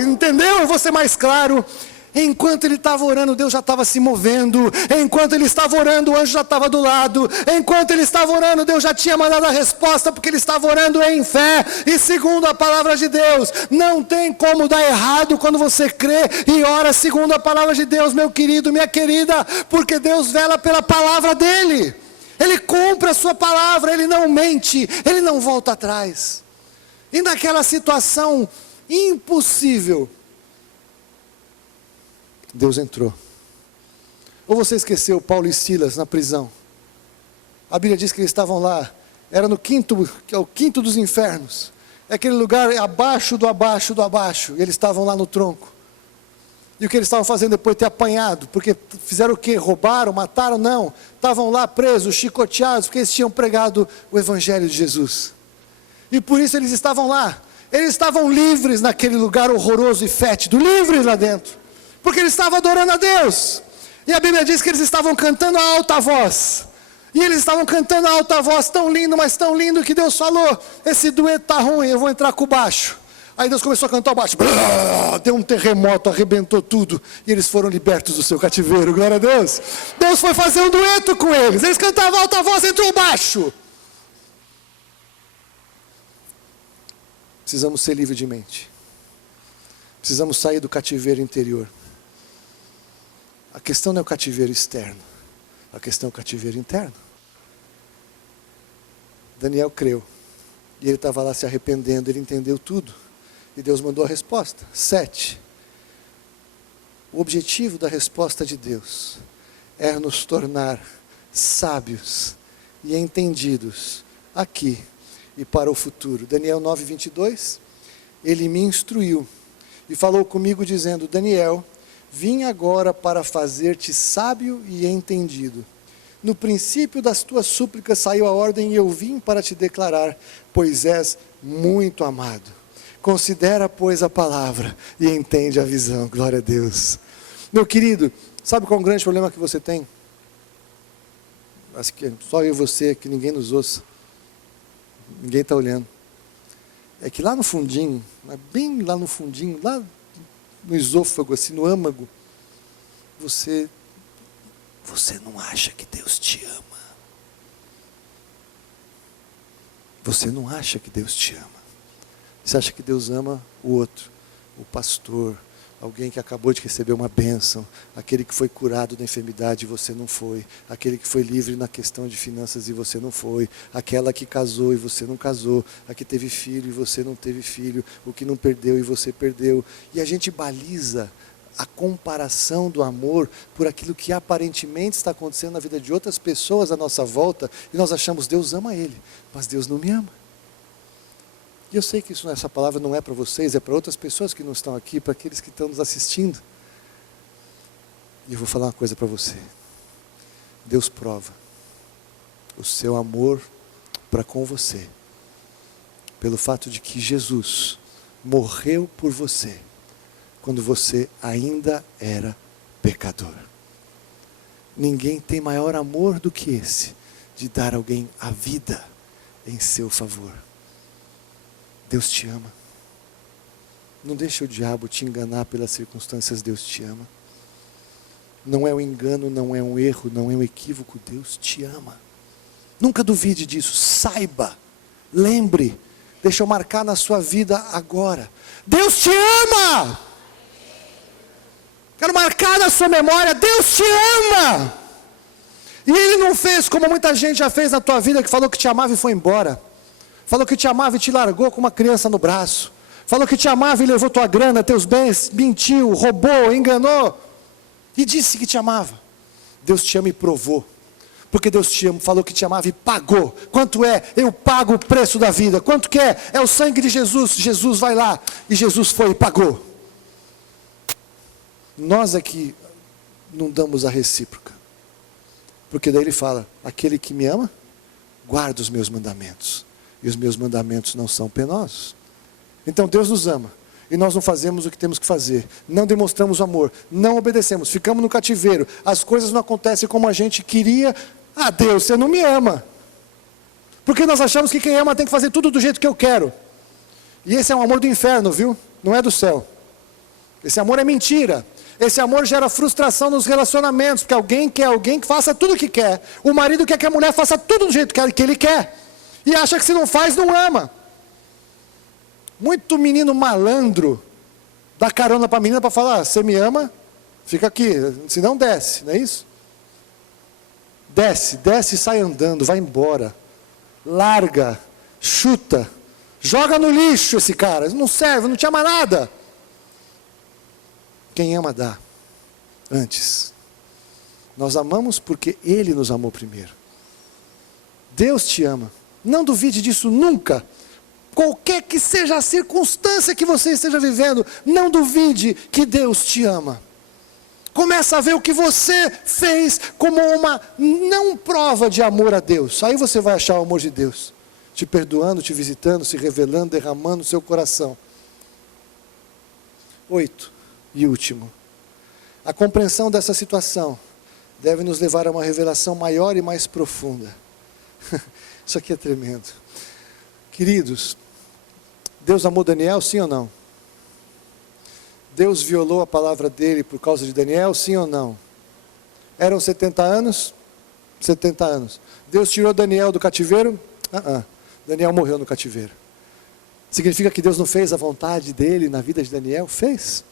entendeu? Eu vou ser mais claro. Enquanto ele estava orando, Deus já estava se movendo. Enquanto ele estava orando, o anjo já estava do lado. Enquanto ele estava orando, Deus já tinha mandado a resposta, porque ele estava orando em fé e segundo a palavra de Deus. Não tem como dar errado quando você crê e ora segundo a palavra de Deus, meu querido, minha querida, porque Deus vela pela palavra dele. Ele cumpre a sua palavra, ele não mente, ele não volta atrás. E naquela situação impossível, Deus entrou. Ou você esqueceu Paulo e Silas na prisão? A Bíblia diz que eles estavam lá, era no quinto, que é o quinto dos infernos, é aquele lugar abaixo do abaixo do abaixo, e eles estavam lá no tronco. E o que eles estavam fazendo depois de ter apanhado? Porque fizeram o quê? Roubaram, mataram? Não, estavam lá presos, chicoteados, porque eles tinham pregado o Evangelho de Jesus. E por isso eles estavam lá, eles estavam livres naquele lugar horroroso e fétido, livres lá dentro. Porque eles estavam adorando a Deus. E a Bíblia diz que eles estavam cantando a alta voz. E eles estavam cantando a alta voz, tão lindo, mas tão lindo, que Deus falou, esse dueto está ruim, eu vou entrar com o baixo. Aí Deus começou a cantar o baixo. Deu um terremoto, arrebentou tudo. E eles foram libertos do seu cativeiro. Glória a Deus. Deus foi fazer um dueto com eles. Eles cantavam alta voz, entrou o baixo. Precisamos ser livres de mente. Precisamos sair do cativeiro interior. A questão não é o cativeiro externo. A questão é o cativeiro interno. Daniel creu. E ele estava lá se arrependendo. Ele entendeu tudo. E Deus mandou a resposta. 7. O objetivo da resposta de Deus é nos tornar sábios e entendidos aqui e para o futuro. Daniel 9:22. Ele me instruiu e falou comigo dizendo: Daniel, vim agora para fazer-te sábio e entendido. No princípio das tuas súplicas saiu a ordem e eu vim para te declarar, pois és muito amado. Considera, pois, a palavra e entende a visão. Glória a Deus. Meu querido, sabe qual é o grande problema que você tem? Acho que só eu e você, que ninguém nos ouça. Ninguém está olhando. É que lá no fundinho, bem lá no fundinho, lá no esôfago, assim, no âmago, você não acha que Deus te ama. Você não acha que Deus te ama. Você acha que Deus ama o outro, o pastor, alguém que acabou de receber uma bênção, aquele que foi curado da enfermidade e você não foi, aquele que foi livre na questão de finanças e você não foi, aquela que casou e você não casou, a que teve filho e você não teve filho, o que não perdeu e você perdeu. E a gente baliza a comparação do amor por aquilo que aparentemente está acontecendo na vida de outras pessoas à nossa volta, e nós achamos: Deus ama ele, mas Deus não me ama. E eu sei que essa palavra não é para vocês, é para outras pessoas que não estão aqui, para aqueles que estão nos assistindo. E eu vou falar uma coisa para você. Deus prova o seu amor para com você, pelo fato de que Jesus morreu por você, quando você ainda era pecador. Ninguém tem maior amor do que esse, de dar a alguém a vida em seu favor. Deus te ama. Não deixe o diabo te enganar pelas circunstâncias. Deus te ama. Não é um engano, não é um erro, não é um equívoco. Deus te ama. Nunca duvide disso. Saiba, lembre, deixa eu marcar na sua vida agora. Deus te ama. Quero marcar na sua memória: Deus te ama. E Ele não fez como muita gente já fez na tua vida, que falou que te amava e foi embora. Falou que te amava e te largou com uma criança no braço. Falou que te amava e levou tua grana, teus bens, mentiu, roubou, enganou. E disse que te amava. Deus te ama e provou. Porque Deus te ama, falou que te amava e pagou. Quanto é? Eu pago o preço da vida. Quanto que é? É o sangue de Jesus. Jesus vai lá. E Jesus foi e pagou. Nós aqui não damos a recíproca. Porque daí ele fala: aquele que me ama, guarda os meus mandamentos. E os meus mandamentos não são penosos. Então Deus nos ama. E nós não fazemos o que temos que fazer. Não demonstramos amor. Não obedecemos. Ficamos no cativeiro. As coisas não acontecem como a gente queria. Ah, Deus, você não me ama. Porque nós achamos que quem ama tem que fazer tudo do jeito que eu quero. E esse é um amor do inferno, viu? Não é do céu. Esse amor é mentira. Esse amor gera frustração nos relacionamentos. Porque alguém quer alguém que faça tudo o que quer. O marido quer que a mulher faça tudo do jeito que ele quer. E acha que se não faz, não ama. Muito menino malandro dá carona para a menina para falar: você me ama? Fica aqui, senão desce, não é isso? Desce e sai andando, vai embora. Larga, chuta, joga no lixo esse cara, não serve, não te ama nada. Quem ama dá, antes. Nós amamos porque Ele nos amou primeiro. Deus te ama. Não duvide disso nunca. Qualquer que seja a circunstância que você esteja vivendo, não duvide que Deus te ama. Começa a ver o que você fez como uma não prova de amor a Deus. Aí você vai achar o amor de Deus, te perdoando, te visitando, se revelando, derramando no seu coração. 8, e último. A compreensão dessa situação deve nos levar a uma revelação maior e mais profunda. Isso aqui é tremendo. Queridos, Deus amou Daniel, sim ou não? Deus violou a palavra dele por causa de Daniel, sim ou não? Eram 70 anos? 70 anos. Deus tirou Daniel do cativeiro? Daniel morreu no cativeiro. Significa que Deus não fez a vontade dele na vida de Daniel? Fez.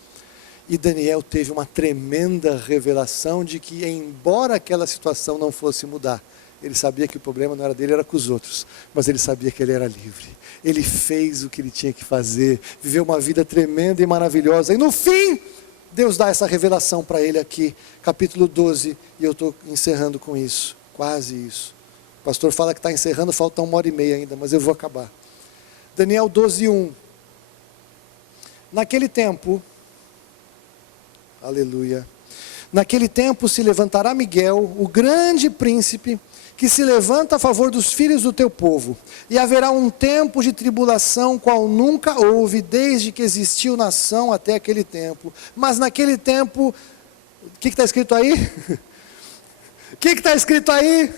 E Daniel teve uma tremenda revelação de que, embora aquela situação não fosse mudar, ele sabia que o problema não era dele, era com os outros, mas ele sabia que ele era livre. Ele fez o que ele tinha que fazer, viveu uma vida tremenda e maravilhosa, e no fim, Deus dá essa revelação para ele aqui, capítulo 12, e eu estou encerrando com isso, quase isso. O pastor fala que está encerrando, falta 1h30 ainda, mas eu vou acabar. Daniel 12:1. Naquele tempo, aleluia, naquele tempo se levantará Miguel, o grande príncipe, que se levanta a favor dos filhos do teu povo, e haverá um tempo de tribulação, qual nunca houve, desde que existiu nação até aquele tempo. Mas naquele tempo, o que está escrito aí? O que está escrito aí?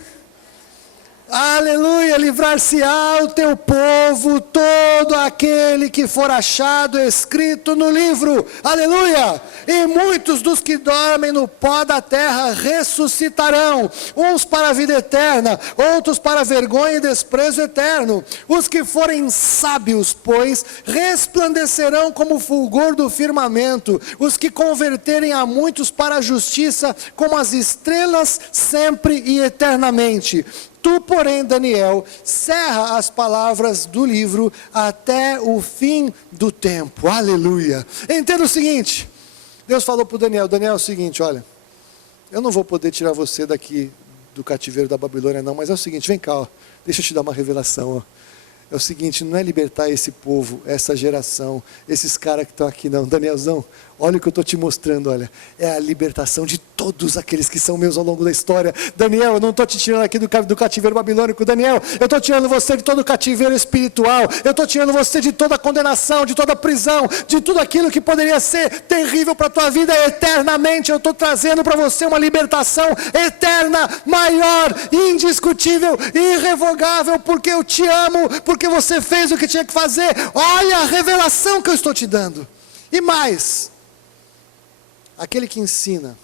Aleluia, livrar-se-á o teu povo, todo aquele que for achado escrito no livro, aleluia, e muitos dos que dormem no pó da terra ressuscitarão, uns para a vida eterna, outros para vergonha e desprezo eterno. Os que forem sábios, pois, resplandecerão como o fulgor do firmamento, os que converterem a muitos para a justiça, como as estrelas sempre e eternamente. Tu, porém, Daniel, cerra as palavras do livro até o fim do tempo. Aleluia. Entenda o seguinte, Deus falou para o Daniel, Daniel, é o seguinte, olha, eu não vou poder tirar você daqui do cativeiro da Babilônia não, mas é o seguinte, vem cá, ó, deixa eu te dar uma revelação, ó. É o seguinte, não é libertar esse povo, essa geração, esses caras que estão aqui não, Danielzão, olha o que eu estou te mostrando, olha, é a libertação de todos aqueles que são meus ao longo da história. Daniel, eu não estou te tirando aqui do cativeiro babilônico, Daniel, eu estou tirando você de todo o cativeiro espiritual, eu estou tirando você de toda a condenação, de toda a prisão, de tudo aquilo que poderia ser terrível para a tua vida eternamente. Eu estou trazendo para você uma libertação eterna, maior, indiscutível, irrevogável, porque eu te amo, porque você fez o que tinha que fazer. Olha a revelação que eu estou te dando. E mais, aquele que ensina,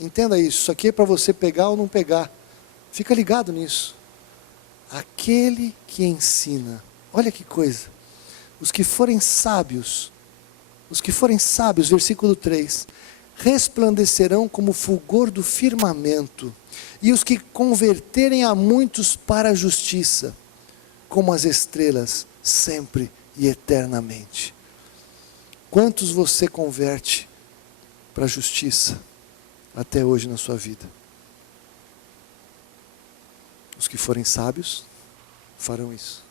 entenda isso aqui é para você pegar ou não pegar, fica ligado nisso. Aquele que ensina, olha que coisa, os que forem sábios, versículo 3, resplandecerão como o fulgor do firmamento, e os que converterem a muitos para a justiça, como as estrelas, sempre e eternamente. Quantos você converte para a justiça até hoje na sua vida? Os que forem sábios farão isso.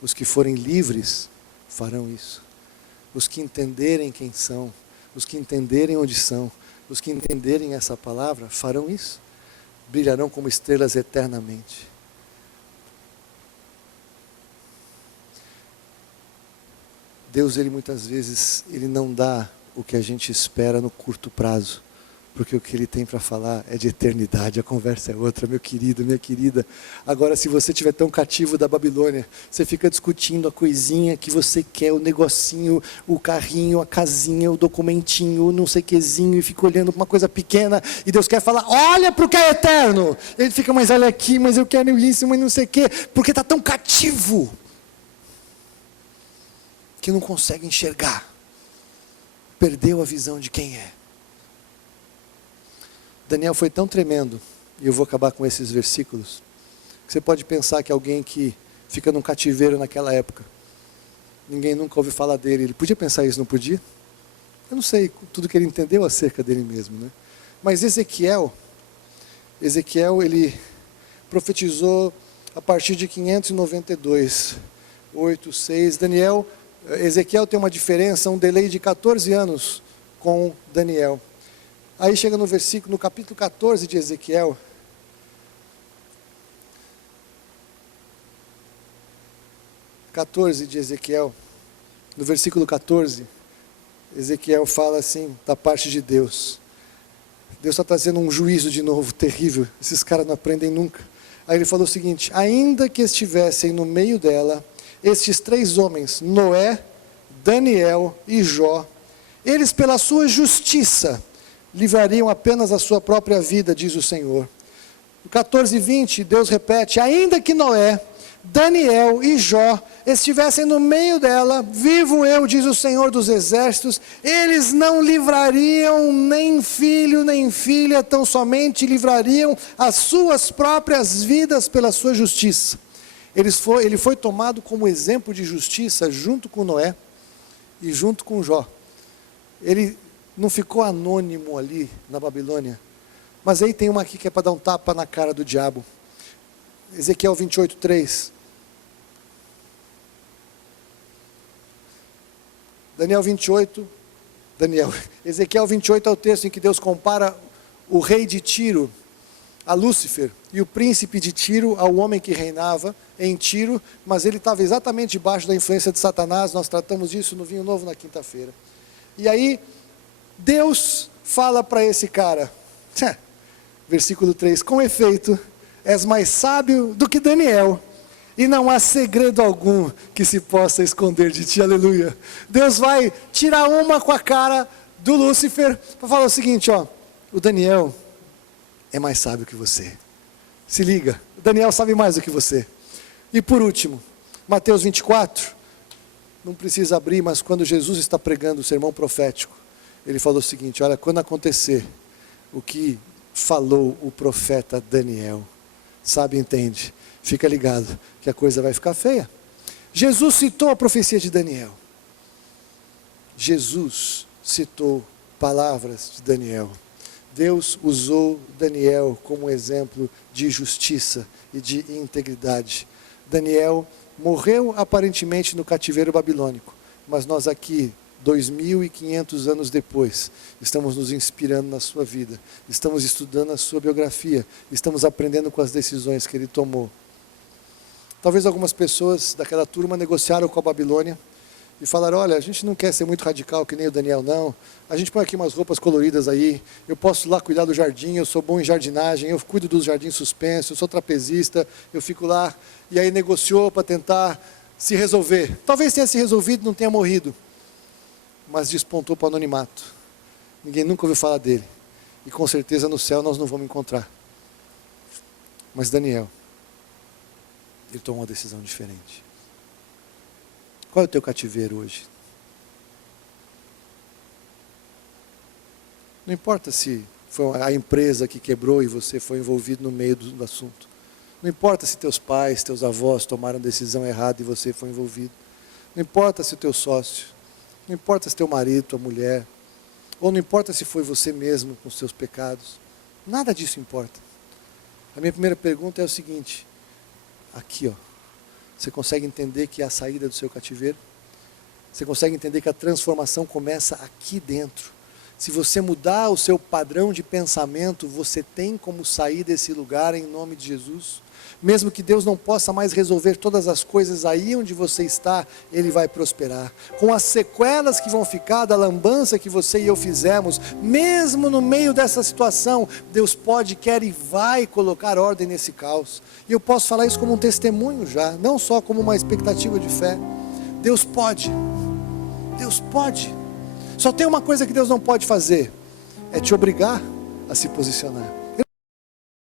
Os que forem livres farão isso. Os que entenderem quem são, os que entenderem onde são, os que entenderem essa palavra farão isso. Brilharão como estrelas eternamente. Deus, Ele muitas vezes, Ele não dá o que a gente espera no curto prazo, porque o que Ele tem para falar é de eternidade, a conversa é outra, meu querido, minha querida. Agora, se você estiver tão cativo da Babilônia, você fica discutindo a coisinha que você quer, o negocinho, o carrinho, a casinha, o documentinho, o não sei quezinho, e fica olhando para uma coisa pequena, e Deus quer falar, olha para o que é eterno. Ele fica, mas olha aqui, mas eu quero isso, mas não sei o quê, porque está tão cativo, que não consegue enxergar, perdeu a visão de quem é. Daniel foi tão tremendo, e eu vou acabar com esses versículos, que você pode pensar que alguém que fica num cativeiro naquela época, ninguém nunca ouviu falar dele, ele podia pensar isso, não podia? Eu não sei tudo que ele entendeu acerca dele mesmo, né? Mas Ezequiel, ele profetizou a partir de 592, 8, 6, Ezequiel tem uma diferença, um delay de 14 anos com Daniel. Aí chega no capítulo 14 de Ezequiel. No versículo 14, Ezequiel fala assim, da parte de Deus. Deus está trazendo um juízo de novo, terrível. Esses caras não aprendem nunca. Aí ele falou o seguinte, ainda que estivessem no meio dela, estes 3 homens, Noé, Daniel e Jó, eles pela sua justiça livrariam apenas a sua própria vida, diz o Senhor. No 14:20, Deus repete: ainda que Noé, Daniel e Jó estivessem no meio dela, vivo eu, diz o Senhor dos exércitos, eles não livrariam nem filho nem filha, tão somente livrariam as suas próprias vidas pela sua justiça. Ele foi tomado como exemplo de justiça junto com Noé e junto com Jó. Ele não ficou anônimo ali na Babilônia. Mas aí tem uma aqui que é para dar um tapa na cara do diabo. Ezequiel 28:3. Ezequiel 28 é o texto em que Deus compara o rei de Tiro a Lúcifer e o príncipe de Tiro ao homem que reinava em Tiro, mas ele estava exatamente debaixo da influência de Satanás. Nós tratamos disso no Vinho Novo na quinta-feira. E aí Deus fala para esse cara, versículo 3, com efeito, és mais sábio do que Daniel, e não há segredo algum que se possa esconder de ti, aleluia. Deus vai tirar uma com a cara do Lúcifer, para falar o seguinte, o Daniel é mais sábio que você, se liga, o Daniel sabe mais do que você. E por último, Mateus 24, não precisa abrir, mas quando Jesus está pregando o sermão profético, ele falou o seguinte, olha, quando acontecer o que falou o profeta Daniel, sabe, entende, fica ligado que a coisa vai ficar feia. Jesus citou a profecia de Daniel. Jesus citou palavras de Daniel. Deus usou Daniel como exemplo de justiça e de integridade. Daniel morreu aparentemente no cativeiro babilônico, mas nós aqui, 2.500 anos depois, estamos nos inspirando na sua vida, estamos estudando a sua biografia, estamos aprendendo com as decisões que ele tomou. Talvez algumas pessoas daquela turma negociaram com a Babilônia e falaram, olha, a gente não quer ser muito radical que nem o Daniel não, a gente põe aqui umas roupas coloridas aí, eu posso lá cuidar do jardim, eu sou bom em jardinagem, eu cuido dos jardins suspensos, eu sou trapezista, eu fico lá, e aí negociou para tentar se resolver. Talvez tenha se resolvido, não tenha morrido, mas despontou para o anonimato. Ninguém nunca ouviu falar dele. E com certeza no céu nós não vamos encontrar. Mas Daniel, ele tomou uma decisão diferente. Qual é o teu cativeiro hoje? Não importa se foi a empresa que quebrou e você foi envolvido no meio do assunto. Não importa se teus pais, teus avós tomaram decisão errada e você foi envolvido. Não importa se o teu sócio. Não importa se teu marido, tua mulher, ou não importa se foi você mesmo com os seus pecados, nada disso importa. A minha primeira pergunta é o seguinte, aqui você consegue entender que é a saída do seu cativeiro? Você consegue entender que a transformação começa aqui dentro? Se você mudar o seu padrão de pensamento, você tem como sair desse lugar em nome de Jesus? Mesmo que Deus não possa mais resolver todas as coisas aí onde você está, Ele vai prosperar. Com as sequelas que vão ficar da lambança que você e eu fizemos, mesmo no meio dessa situação, Deus pode, quer e vai colocar ordem nesse caos. E eu posso falar isso como um testemunho já, não só como uma expectativa de fé. Deus pode. Deus pode. Só tem uma coisa que Deus não pode fazer, é te obrigar a se posicionar.